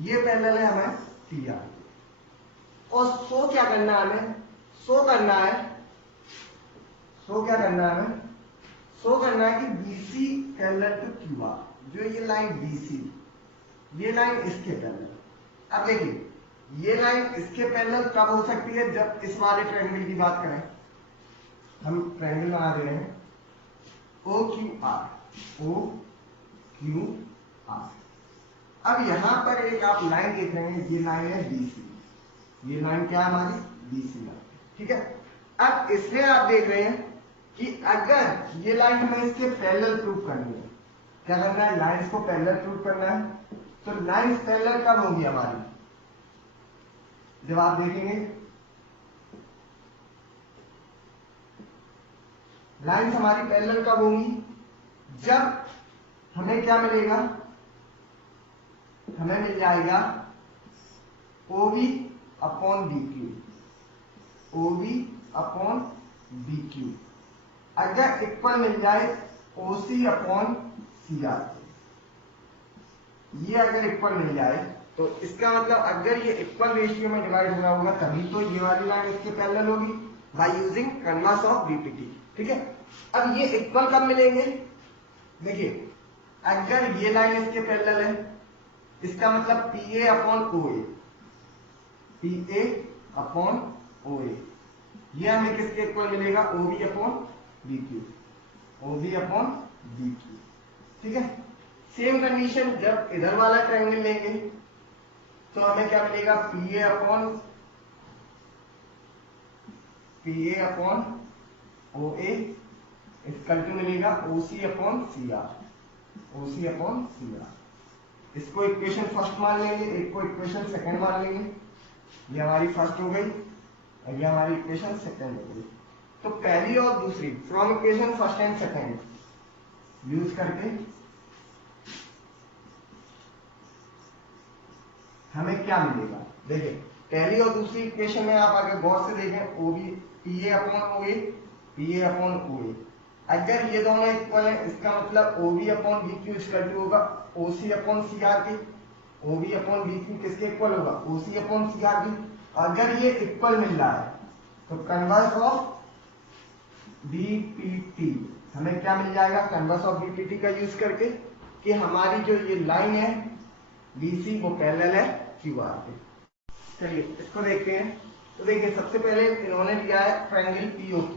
ये पैरेलल है हमें पी आर के। और सो क्या करना है हमें, सो करना है, सो क्या करना है हमें, सो करना है कि BC parallel to Q R, जो ये लाइन BC, ये लाइन इसके पैरेलल। अब देखिए ये लाइन इसके पैरेलल कब हो सकती है, जब इस वाले ट्रायंगल की बात करें, हम ट्रायंगल बना दे रहे हैं OQR, OQR। अब यहां पर एक आप लाइन देख रहे हैं, ये लाइन है BC, ये लाइन क्या है हमारी BC लाइन, ठीक है। अब इसमें आप देख रहे हैं कि अगर ये लाइन हमें इसके पैरेलल प्रूव करनी है, क्या करना है, लाइंस को पैरेलल प्रूव करना है, तो लाइंस पैरेलल कब होंगी हमारी, जब आप देखेंगे लाइंस हमारी पैरेलल कब होंगी, जब हमें क्या मिलेगा, हमें मिल जाएगा OB upon BQ, OB upon BQ अगर इक्वल मिल जाए OC अपॉन CR, ये अगर इक्वल मिल जाए तो इसका मतलब अगर ये इक्वल रेशियो में डिवाइड हो रहा होगा तभी तो ये वाली लाइन इसके पैरेलल होगी by using converse of BPT, ठीक है। अब ये इक्वल कब मिलेंगे, देखिए अगर ये लाइन इसके पैरेलल है, इसका मतलब PA upon OA, PA upon OA, ये हमें किसके इक्वल मिलेगा, OB upon BQ, OB upon BQ, ठीक है। सेम कंडीशन जब इधर वाला ट्रायंगल लेंगे तो हमें क्या मिलेगा, PA अपॉन OA इसका टू मिलेगा OC upon CR, OC upon CR। इसको इक्वेशन फर्स्ट मान लेंगे, एक को इक्वेशन सेकंड मान लेंगे, ये हमारी फर्स्ट हो गई और ये हमारी इक्वेशन सेकंड हो गई। तो पहली और दूसरी from equation first and second use करके हमें क्या मिलेगा, देखिए पहली और दूसरी इक्वेशन में आप आगे गौर से देखें, OB PA upon OA, PA upon OA, अगर ये दोनों इक्वल है इसका मतलब OB upon BQ equal to होगा OC अपॉन CR के, OB अपॉन BQ किसके इक्वल होगा, OC अपॉन CR के। अगर ये इक्वल मिल रहा है तो कन्वर्स ऑफ BPT हमें क्या मिल जाएगा, कन्वर्स ऑफ BPT का यूज करके कि हमारी जो ये लाइन है BC वो पैरेलल है QR पे। चलिए इसको देखते हैं। तो देखिए सबसे पहले इन्होंने दिया है ट्रायंगल POQ,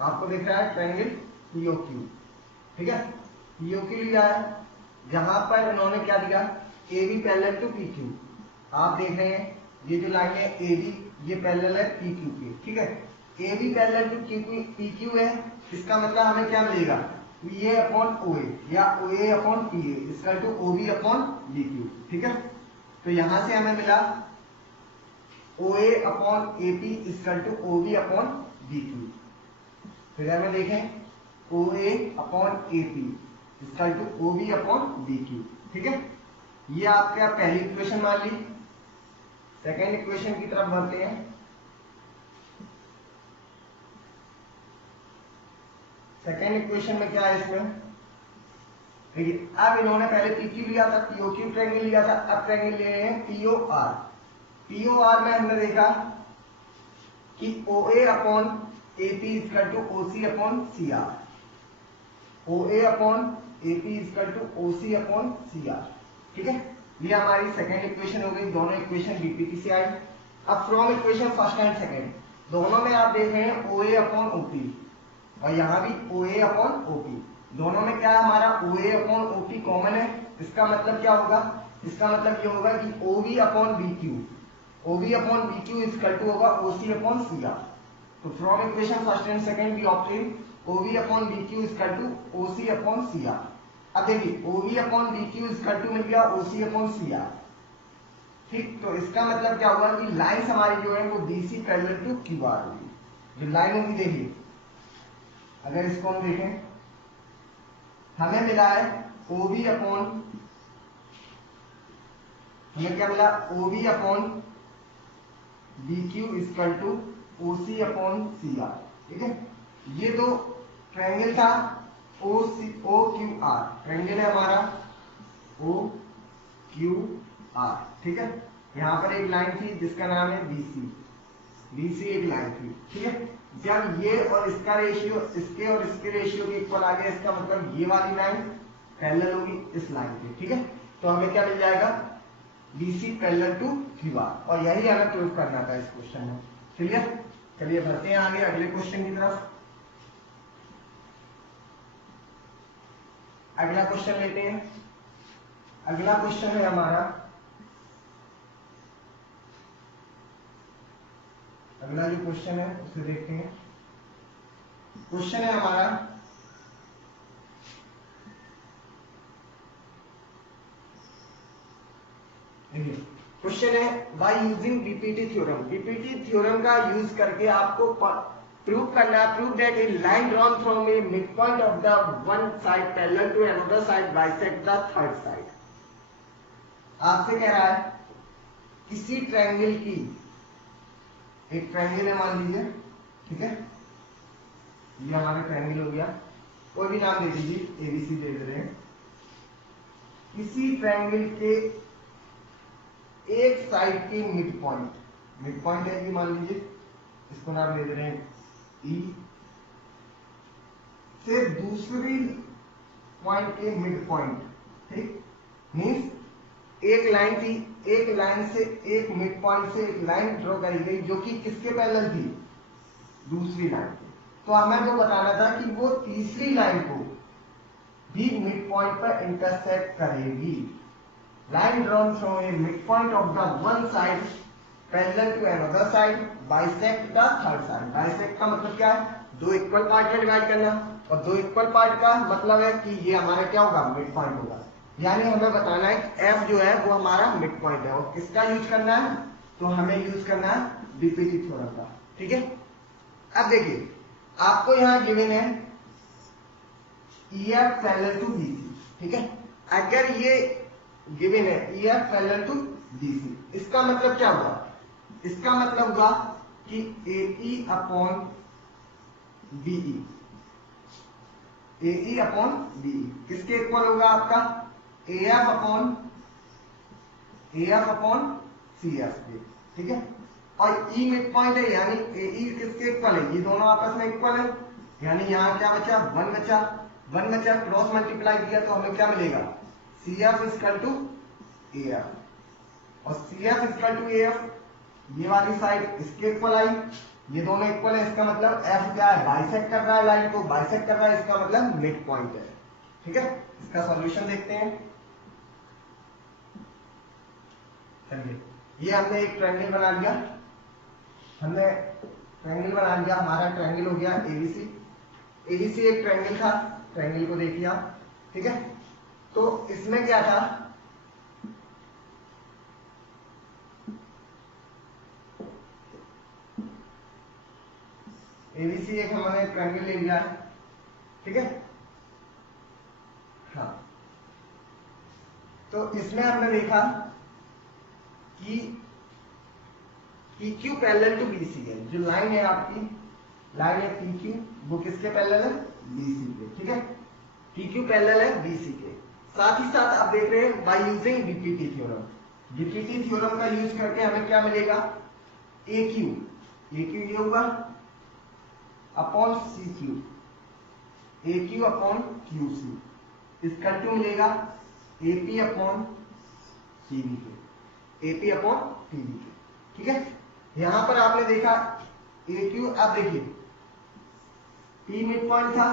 आपको दिख रहा है ट्रायंगल POQ, ठीक है, POQ लिया है, जहां पर इन्होंने क्या दिया, AB पैरेलल टू PQ। आप देख रहे हैं ये जो लाइन है AB ये पैरेलल है PQ के, ठीक है। AB पैरेलल टू PQ है, इसका मतलब हमें क्या मिलेगा, PA अपॉन OA या OA अपॉन PA इसका टू OB अपॉन BQ, ठीक है। तो यहां से हमें मिला OA अपॉन AP इसका to OB upon BQ। Figure में देखें OA अपॉन AP इसका टू OB अपॉन BQ, ठीक है। ये आपका पहली इक्वेशन मान ली। सेकेंड इक्वेशन की तरफ बढ़ते हैं। सेकेंड इक्वेशन में क्या है, इसमें देखिए अब इन्होंने पहले PQ लिया था, POQ ट्रायंगल लिया था, अब ट्रायंगल ले रहे हैं POR। POR में हमने देखा कि OA upon AP equal to OC upon CR, OA upon AP equal to OC upon CR, ठीक है। ये हमारी सेकेंड इक्वेशन हो गई, दोनों इक्वेशन बीपीटी से आई। अब from equation first and second दोनों में आप देख रहे हैं OA अपॉन OP और यहाँ भी OA अपॉन OP, दोनों में क्या है हमारा OA अपॉन OP कॉमन है। इसका मतलब क्या होगा, इसका मतलब ये होगा कि OB upon BQ, OB upon BQ equal to होगा OC अपॉन CR। तो from equation first and second we obtain OB upon BQ equal to OC upon CR। अब देखिए OB upon BQ equal to मिल गया OC upon CR। ठीक, तो इसका मतलब क्या हुआ कि लाइंस हमारी जो है वो BC पैरेलल टू QR होगी। जो लाइन होगी देखिए, अगर इसको हम देखें, हमें मिला है OB अपॉन, हमें क्या मिला, OB upon BQ equal to OC upon CR। ठीक है, ये तो ट्रायंगल था OQR, ट्रायंगल है हमारा OQR। ठीक है, यहां पर एक लाइन थी जिसका नाम है BC एक लाइन थी। ठीक है, जब ये और इसका रेशियो इसके और इसके रेशियो के इक्वल आ गया, इसका मतलब ये वाली लाइन पैरेलल होगी इस लाइन के। ठीक है, तो हमें क्या मिल जाएगा, BC पैरेलल टू QR, और यही हमें प्रूव करना था इस क्वेश्चन में। क्लियर, चलिए बढ़ते हैं आगे अगले क्वेश्चन की तरफ। अगला क्वेश्चन लेते हैं। अगला क्वेश्चन है हमारा, अगला जो क्वेश्चन है उसे देखते हैं। क्वेश्चन है हमारा, क्वेश्चन है by using BPT theorem. BPT theorem का यूज करके आपको प्रूव करना है, prove that a line drawn from a mid point of the one side parallel to another side bisect the third side. आपसे कह रहा है किसी ट्रायंगल की, एक ट्रायंगल है मान लीजिए, ठीक है, ये हमारा ट्रायंगल हो गया, कोई भी नाम दे दीजिए, ABC दे रहे हैं। किसी ट्रायंगल के एक साइड के मिड पॉइंट है ये मान लीजिए, इसको नाम दे रहे हैं E, से दूसरी पॉइंट के मिड पॉइंट। ठीक, मीन्स एक लाइन थी, एक लाइन से एक मिड पॉइंट से एक लाइन ड्रॉ करी गई जो कि किसके पैरेलल थी, दूसरी लाइन के। तो हमें जो बताना था कि वो तीसरी लाइन को भी मिड पॉइंट पर इंटरसेक्ट करेगी। Line drawn from a mid point of the one side parallel to another side bisect the third side. Bisect का मतलब क्या है, दो इक्वल पार्ट में डिवाइड करना, और दो इक्वल पार्ट का मतलब है कि ये हमारा क्या होगा, मिड पॉइंट होगा। यानी हमें बताना है कि F जो है वो हमारा मिड पॉइंट है, और किसका यूज करना है, तो हमें यूज करना है बीपीटी थ्योरम का। ठीक है, अब देखिए आपको यहां गिवन है EF पैरेलल टू BC। ठीक है, अगर ये गिवन है EF पैरेलल टू BC, इसका मतलब क्या हुआ, इसका मतलब हुआ कि AE upon BE, AE upon BE किसके इक्वल होगा, आपका AF अपॉन CS के। ठीक है, और E मिड पॉइंट है, यानी AE किसके इक्वल है, ये दोनों आपस में इक्वल है, यानी यहां क्या बचा, 1 बचा, क्रॉस मल्टीप्लाई किया तो हमें क्या मिलेगा, CF इक्वल टू AF, और CF इक्वल टू AF, ये वाली साइड इसके इक्वल आई, ये दोनों इक्वल है, इसका मतलब F क्या है, बाइसेक्ट कर रहा है लाइन को, बाइसेक्ट कर रहा है, इसका मतलब मिड पॉइंट है। ठीक है, इसका सॉल्यूशन देखते हैं। चलिए, ये हमने एक ट्रायंगल बना लिया, हमारा ट्रायंगल हो गया ABC एक ट्रायंगल था, ट्रायंगल को देखिए आप। ठीक है, तो इसमें क्या था, ABC एक हमने ट्रायंगल ले लिया है। ठीक है, हाँ, तो इसमें हमने देखा कि PQ पैरेलल टू BC है, जो लाइन है आपकी, लाइन है PQ, वो किसके पैरेलल है, BC के। ठीक है, PQ पैरेलल है BC के। साथ ही साथ आप देख रहे हैं bye using BPT theorem, BPT theorem का यूज करके हमें क्या मिलेगा, AQ ये होगा upon CQ, AQ upon QC इसका टू मिलेगा AP अपॉन TB के, AP अपॉन TB के। ठीक है, यहां पर आपने देखा AQ, अब देखिए P मिड पॉइंट था,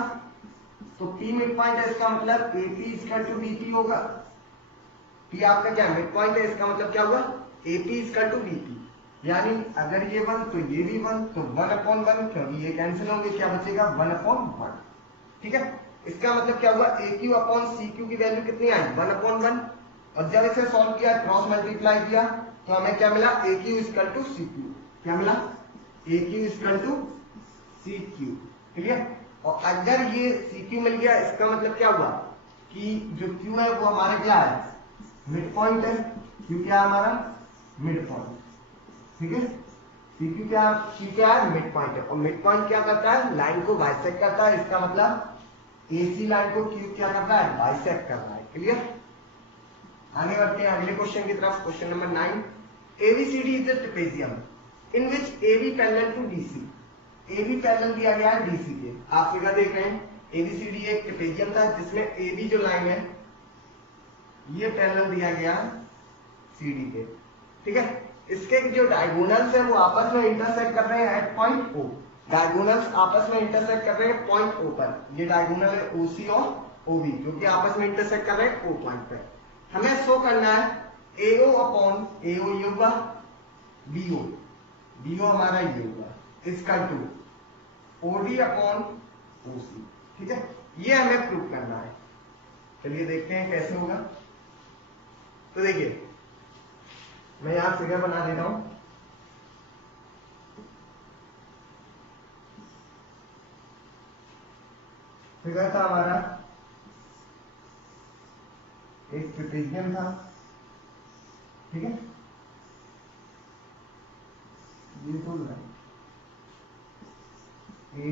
तो P मिड पॉइंट है, इसका मतलब AP इक्वल टू BP होगा। P आपका क्या मिड पॉइंट है, इसका मतलब क्या होगा, AP इक्वल टू BP, यानी अगर ये 1 तो ये भी 1, तो 1 अपॉन 1, क्योंकि ये कैंसिल होंगे, क्या बचेगा 1 अपॉन 1। ठीक है, इसका मतलब क्या हुआ, ए क्यू अपॉन सी क्यू की वैल्यू कितनी आई 1/1, और जब इसे सॉल्व किया क्रॉस मल्टीप्लाई किया तो हमें क्या मिला, A Q equal to C Q. क्या मिला, A Q equal to C Q. Clear. और अगर ये सी क्यू मिल गया इसका मतलब क्या हुआ कि जो क्यू है वो हमारा क्या है, मिड पॉइंट है। क्यू क्या है हमारा, मिड पॉइंट। ठीक है, सी क्यू क्या है, मिड पॉइंट है। और मिड पॉइंट क्या करता है, लाइन को बाइसेक्ट करता है। इसका मतलब एसी लाइन को क्यू क्या करता है, बाइसेक्ट कर रहा है। क्लियर। आगे बढ़ते हैं अगले क्वेश्चन की तरफ। Question number 9, ABCD is a trapezium in which AB parallel to DC. AB parallel दिया गया है डीसी के। आप फिगर देख रहे हैं, एबीसीडी एक ट्रेपेजियम था जिसमें एबी जो लाइन है ये पैरेलल दिया गया सीडी के। ठीक है, इसके जो डायगोनल्स है वो आपस में इंटरसेक्ट कर रहे हैं एट पॉइंट ओ। डायगोनल्स आपस में इंटरसेक्ट कर रहे हैं पॉइंट ओ पर। ये डायगोनल है ओसी और ओबी जो कि आपस में इंटरसेक्ट कर रहे हैं ओ पॉइंट पर। हमें शो करना है एओ अपॉन एओ ये होगा, बीओ बीओ हमारा ये होगा इसका टू ओडी अपॉन ओसी। ठीक है, ये हमें प्रूव करना है। चलिए देखते हैं कैसे होगा। तो देखिए मैं यहां फिगर बना देता हूं। फिगर था हमारा एक ट्रेपेजियम था। ठीक है, ये बोल रहा है ए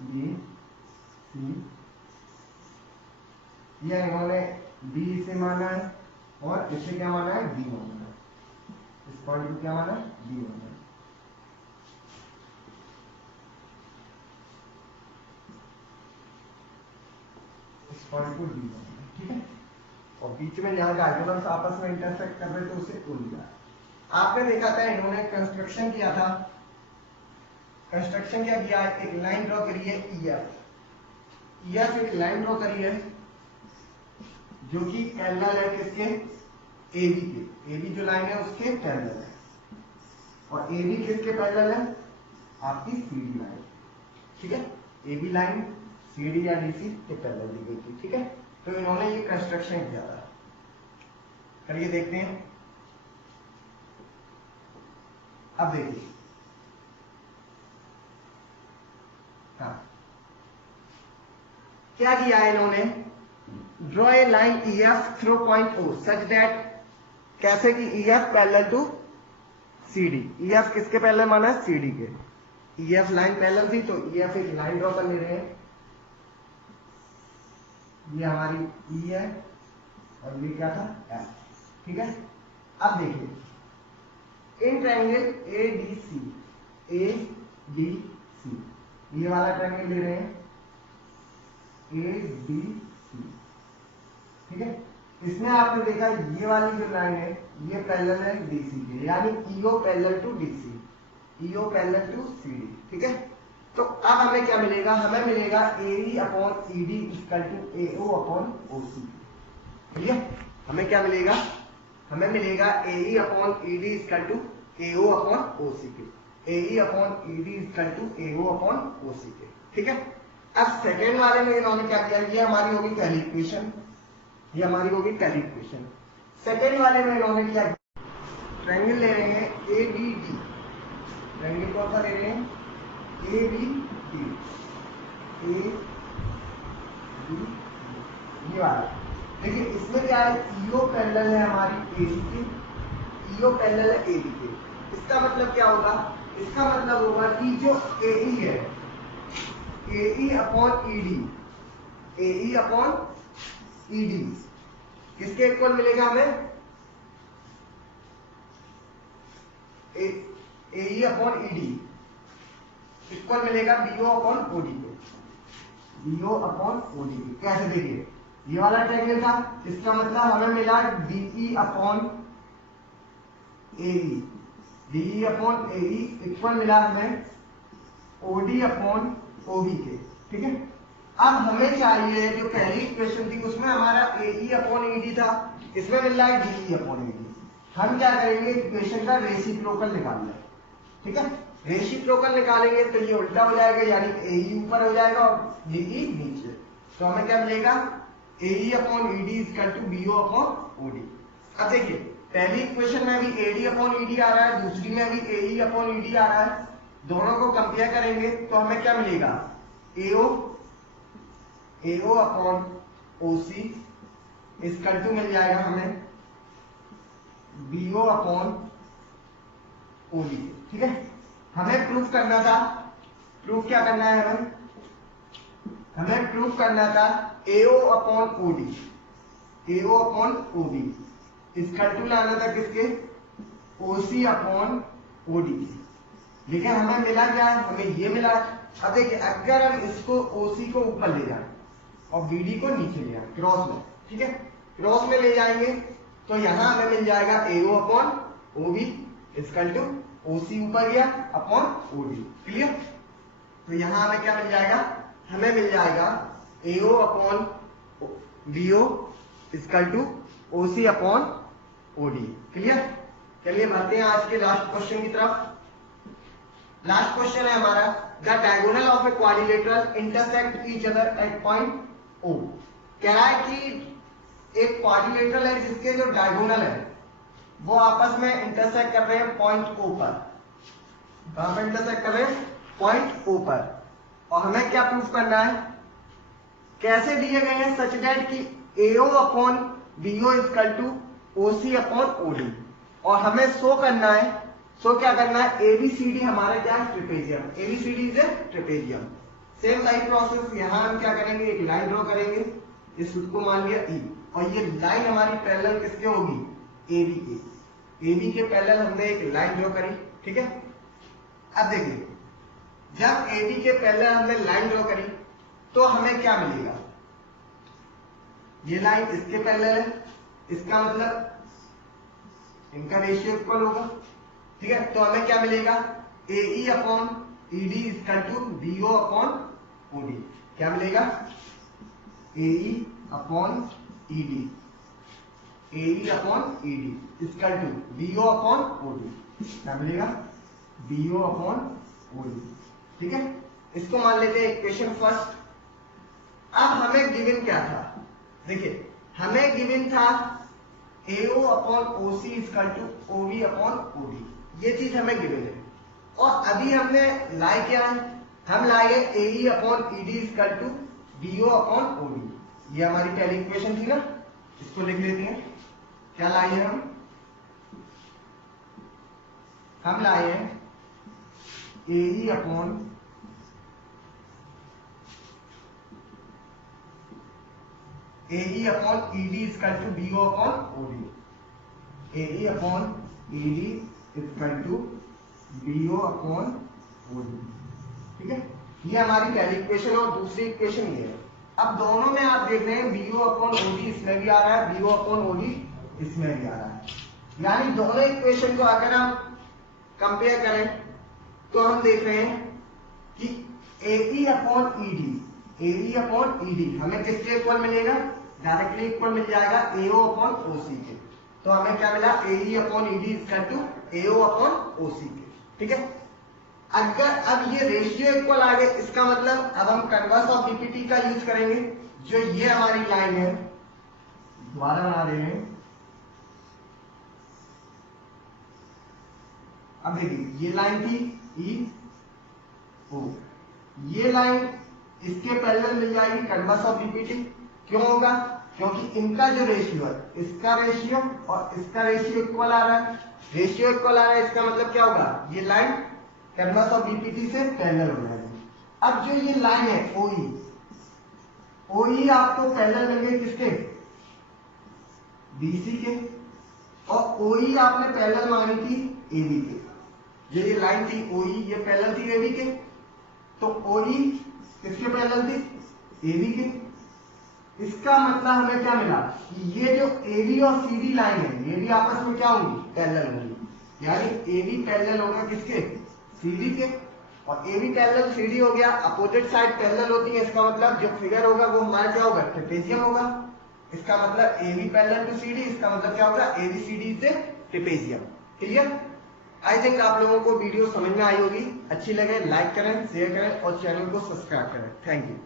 बी सी, यह इन्होंने बी से माना है और इसे क्या माना है, बी माना है। इस पॉइंट को क्या माना है, बी माना है। इस पॉइंट को बी माना है। ठीक है, और बीच में जहां डायगोनल्स आपस में इंटरसेक्ट कर रहे थे उसे ओ लिया। आपने देखा था इन्होंने कंस्ट्रक्शन किया था। कंस्ट्रक्शन क्या किया है, एक लाइन ड्रॉ करी है ईएफ। ईएफ एक लाइन ड्रॉ करी है जो कि पैरेलल है किसके, एबी के। एबी जो लाइन है उसके पैरेलल है। और एबी किसके पैरेलल है, आपकी सीडी लाइन। ठीक है, एबी लाइन सीडी या डीसी के पैरेलल दी गई थी। ठीक है, तो इन्होंने ये कंस्ट्रक्शन किया था। चलिए देखते हैं। अब देखिए, हाँ क्या किया है इन्होंने, draw a line EF through point O such that, कैसे कि EF parallel to CD. EF किसके पैरेलल माना है, सीडी के। ईएफ लाइन पैरेलल थी तो ईएफ एक लाइन ड्रॉ कर ले रहे हैं। ये हमारी ई है और ये क्या था, एफ। ठीक है, अब देखिए in triangle A D C, A D C, ये वाला ट्रायंगल ले रहे हैं ए डी सी। ठीक है, इसमें आपने देखा ये वाली जो लाइन है ये पैरेलल है डीसी के, यानी EO parallel to DC, EO parallel to CD. ठीक है, तो अब हमें क्या मिलेगा, हमें मिलेगा AE upon ED equal to AO upon OC. ठीक है, हमें क्या मिलेगा, हमें मिलेगा AE upon ED equal to AO upon OC के। AE upon ED equal to AO upon OC के। ठीक है, अब सेकेंड वाले में इन्होंने क्या किया, ये हमारी होगी पहली इक्वेशन, ये हमारी होगी पहली इक्वेशन। सेकेंड वाले में इन्होंने क्या, ट्रायंगल ले रहे हैं ए बी डी। ट्रायंगल कौन सा ले रहे हैं, A B D, A B, ये वाला। देखिए इसमें क्या है, ईओ पैरेलल है हमारी एबी के, ईओ पैरेलल है एबी के। इसका मतलब क्या होगा, इसका मतलब होगा कि जो एई है, एई अपॉन ईडी, एई अपॉन ईडी किसके इक्वल मिलेगा हमें, एई अपॉन ईडी इक्वल मिलेगा बीओ अपॉन ओडी के। बीओ अपॉन ओडी के कैसे, देखिए ये वाला ट्रायंगल था, इसका मतलब हमें मिला डीई अपॉन एई, डीई अपॉन एई इक्वल मिला हमें ओडी अपॉन ओबी के। ठीक है, अब हमें चाहिए जो पहली इक्वेशन थी उसमें हमारा एई अपॉन ईडी था, इसमें मिल रहा है डीई अपॉन ईडी। हम क्या करेंगे, इक्वेशन का रेसिप्रोकल निकालना है। ठीक है, रेसिप्रोकल निकालेंगे तो ये उल्टा हो जाएगा, यानी एई ऊपर हो जाएगा और डीई नीचे। तो हमें क्या मिलेगा, AE upon ED equal to BO upon OD। अब देखिए पहली इक्वेशन में भी AD अपॉन ED आ रहा है, दूसरी में भी AE अपॉन ED आ रहा है, दोनों को कंपेयर करेंगे तो हमें क्या मिलेगा, AO upon OC equal to मिल जाएगा हमें BO अपॉन OD। ठीक है, हमें प्रूफ करना था, प्रूफ क्या करना है, हमें प्रूफ करना था AO upon OD, AO upon OD equal to लाना था किसके, OC अपॉन OD। लेकिन हमें मिला क्या है, हमें ये मिला। अब देखिए अगर हम इसको OC को ऊपर ले जाएं और BD को नीचे ले जाएं क्रॉस में, ठीक है, क्रॉस में ले जाएंगे तो यहां हमें मिल जाएगा AO upon OB equal to OC ऊपर गया अपॉन OD। क्लियर, तो यहां हमें क्या मिल जाएगा, हमें मिल जाएगा AO upon BO equal to OC upon OD। Clear, चलिए बढ़ते हैं आज के लास्ट क्वेश्चन की तरफ। लास्ट क्वेश्चन है हमारा, the diagonal of a quadrilateral intersect each other at point O। कह रहा है कि एक क्वाड्रिलेटरल है जिसके जो डायगोनल है वो आपस में इंटरसेक्ट कर रहे हैं पॉइंट O पर। कहां पर इंटरसेक्ट कर रहे हैं, पॉइंट O पर। और हमें क्या प्रूफ करना है, कैसे दिए गए हैं, सच दैट कि AO upon BO equal to OC upon OD। और हमें शो करना है, शो क्या करना है, ABCD हमारा क्या है, trapezium, ABCD is a trapezium. Same line process, यहां हम क्या करेंगे, एक लाइन ड्रॉ करेंगे, इसको मान लिया E, और ये लाइन हमारी पैरेलल किसके होगी, AB के, AB के पैरेलल हमने एक लाइन ड्रॉ करी। ठीक है, अब देखिए जब AB के पैरेलल हमने लाइन ड्रॉ करी तो हमें क्या मिलेगा, ये लाइन इसके पैरेलल है, इसका मतलब इनका रेशियो इक्वल होगा। ठीक है, तो हमें क्या मिलेगा, AE upon ED equal to BO upon OD। क्या मिलेगा, AE upon ED, AE upon ED equal to BO upon OD। क्या मिलेगा, BO अपॉन OD। ठीक है, इसको मान लेते हैं इक्वेशन फर्स्ट। अब हमें गिवन क्या था, देखिए हमें गिवन था AO upon OC equal to OB upon OD, ये चीज हमें गिवन है। और अभी हमने लाए क्या है, हम लाए AE upon ED equal to BO upon OD। ये हमारी पहली इक्वेशन थी ना, इसको लिख लेते हैं। क्या लाए हैं हम लाए हैं AE upon AE upon ED equal to BO upon OD, AE upon ED equal to BO upon OD। ठीक है, ये हमारी पहली इक्वेशन और दूसरी इक्वेशन ये है। अब दोनों में आप देख रहे हैं BO अपॉन OD इसमें भी आ रहा है, BO अपॉन OD इसमें भी आ रहा है, यानी दोनों इक्वेशन को अगर हम कंपेयर करें तो हम देख रहे हैं कि AE upon ED, AE upon ED हमें किसके इक्वल मिलेगा, डायरेक्टली इक्वल मिल जाएगा AO अपॉन OC के। तो हमें क्या मिला, AE upon ED equal to AO upon OC के। ठीक है, अगर अब ये रेशियो इक्वल आ गए, इसका मतलब अब हम कन्वर्स ऑफ डीपीटी का यूज करेंगे। जो ये हमारी लाइन है, दोबारा बना रहे हैं, अब देखिए ये लाइन थी EO, ये लाइन इसके पैरेलल मिल जाएगी कन्वर्स ऑफ डीपीटी। क्यों होगा, क्योंकि इनका जो रेशियो है, इसका रेशियो और इसका रेशियो इक्वल आ रहा है, रेशियो इक्वल आ रहा है, इसका मतलब क्या होगा, ये लाइन कन्वर्स ऑफ डीपीटी से पैरेलल हो जाएगी। अब जो ये लाइन है OE आपको पैरेलल मिल गई किसके, BC के, और OE आपने पैरेलल मानी थी AB के। ये लाइन थी OE, ये पैरेलल थी AB के, तो OE किसके पैरेलल थी, AB के। इसका मतलब हमें क्या मिला कि ये जो AB और CD लाइन है ये भी आपस में क्या होंगी, पैरेलल होंगी, यानी AB पैरेलल होगा किसके, CD के, और AB पैरेलल CD हो गया, अपोजिट साइड पैरेलल होती है, इसका मतलब जो फिगर होगा वो हमारा क्या होगा, ट्रेपेजियम होगा। इसका मतलब AB पैरेलल टू CD, इसका मतलब क्या होगा, ABCD से ट्रेपेजियम। क्लियर, आई थिंक आप लोगों को वीडियो समझ में आई होगी। अच्छी लगे लाइक करें, शेयर करें और चैनल को सब्सक्राइब करें। Thank you.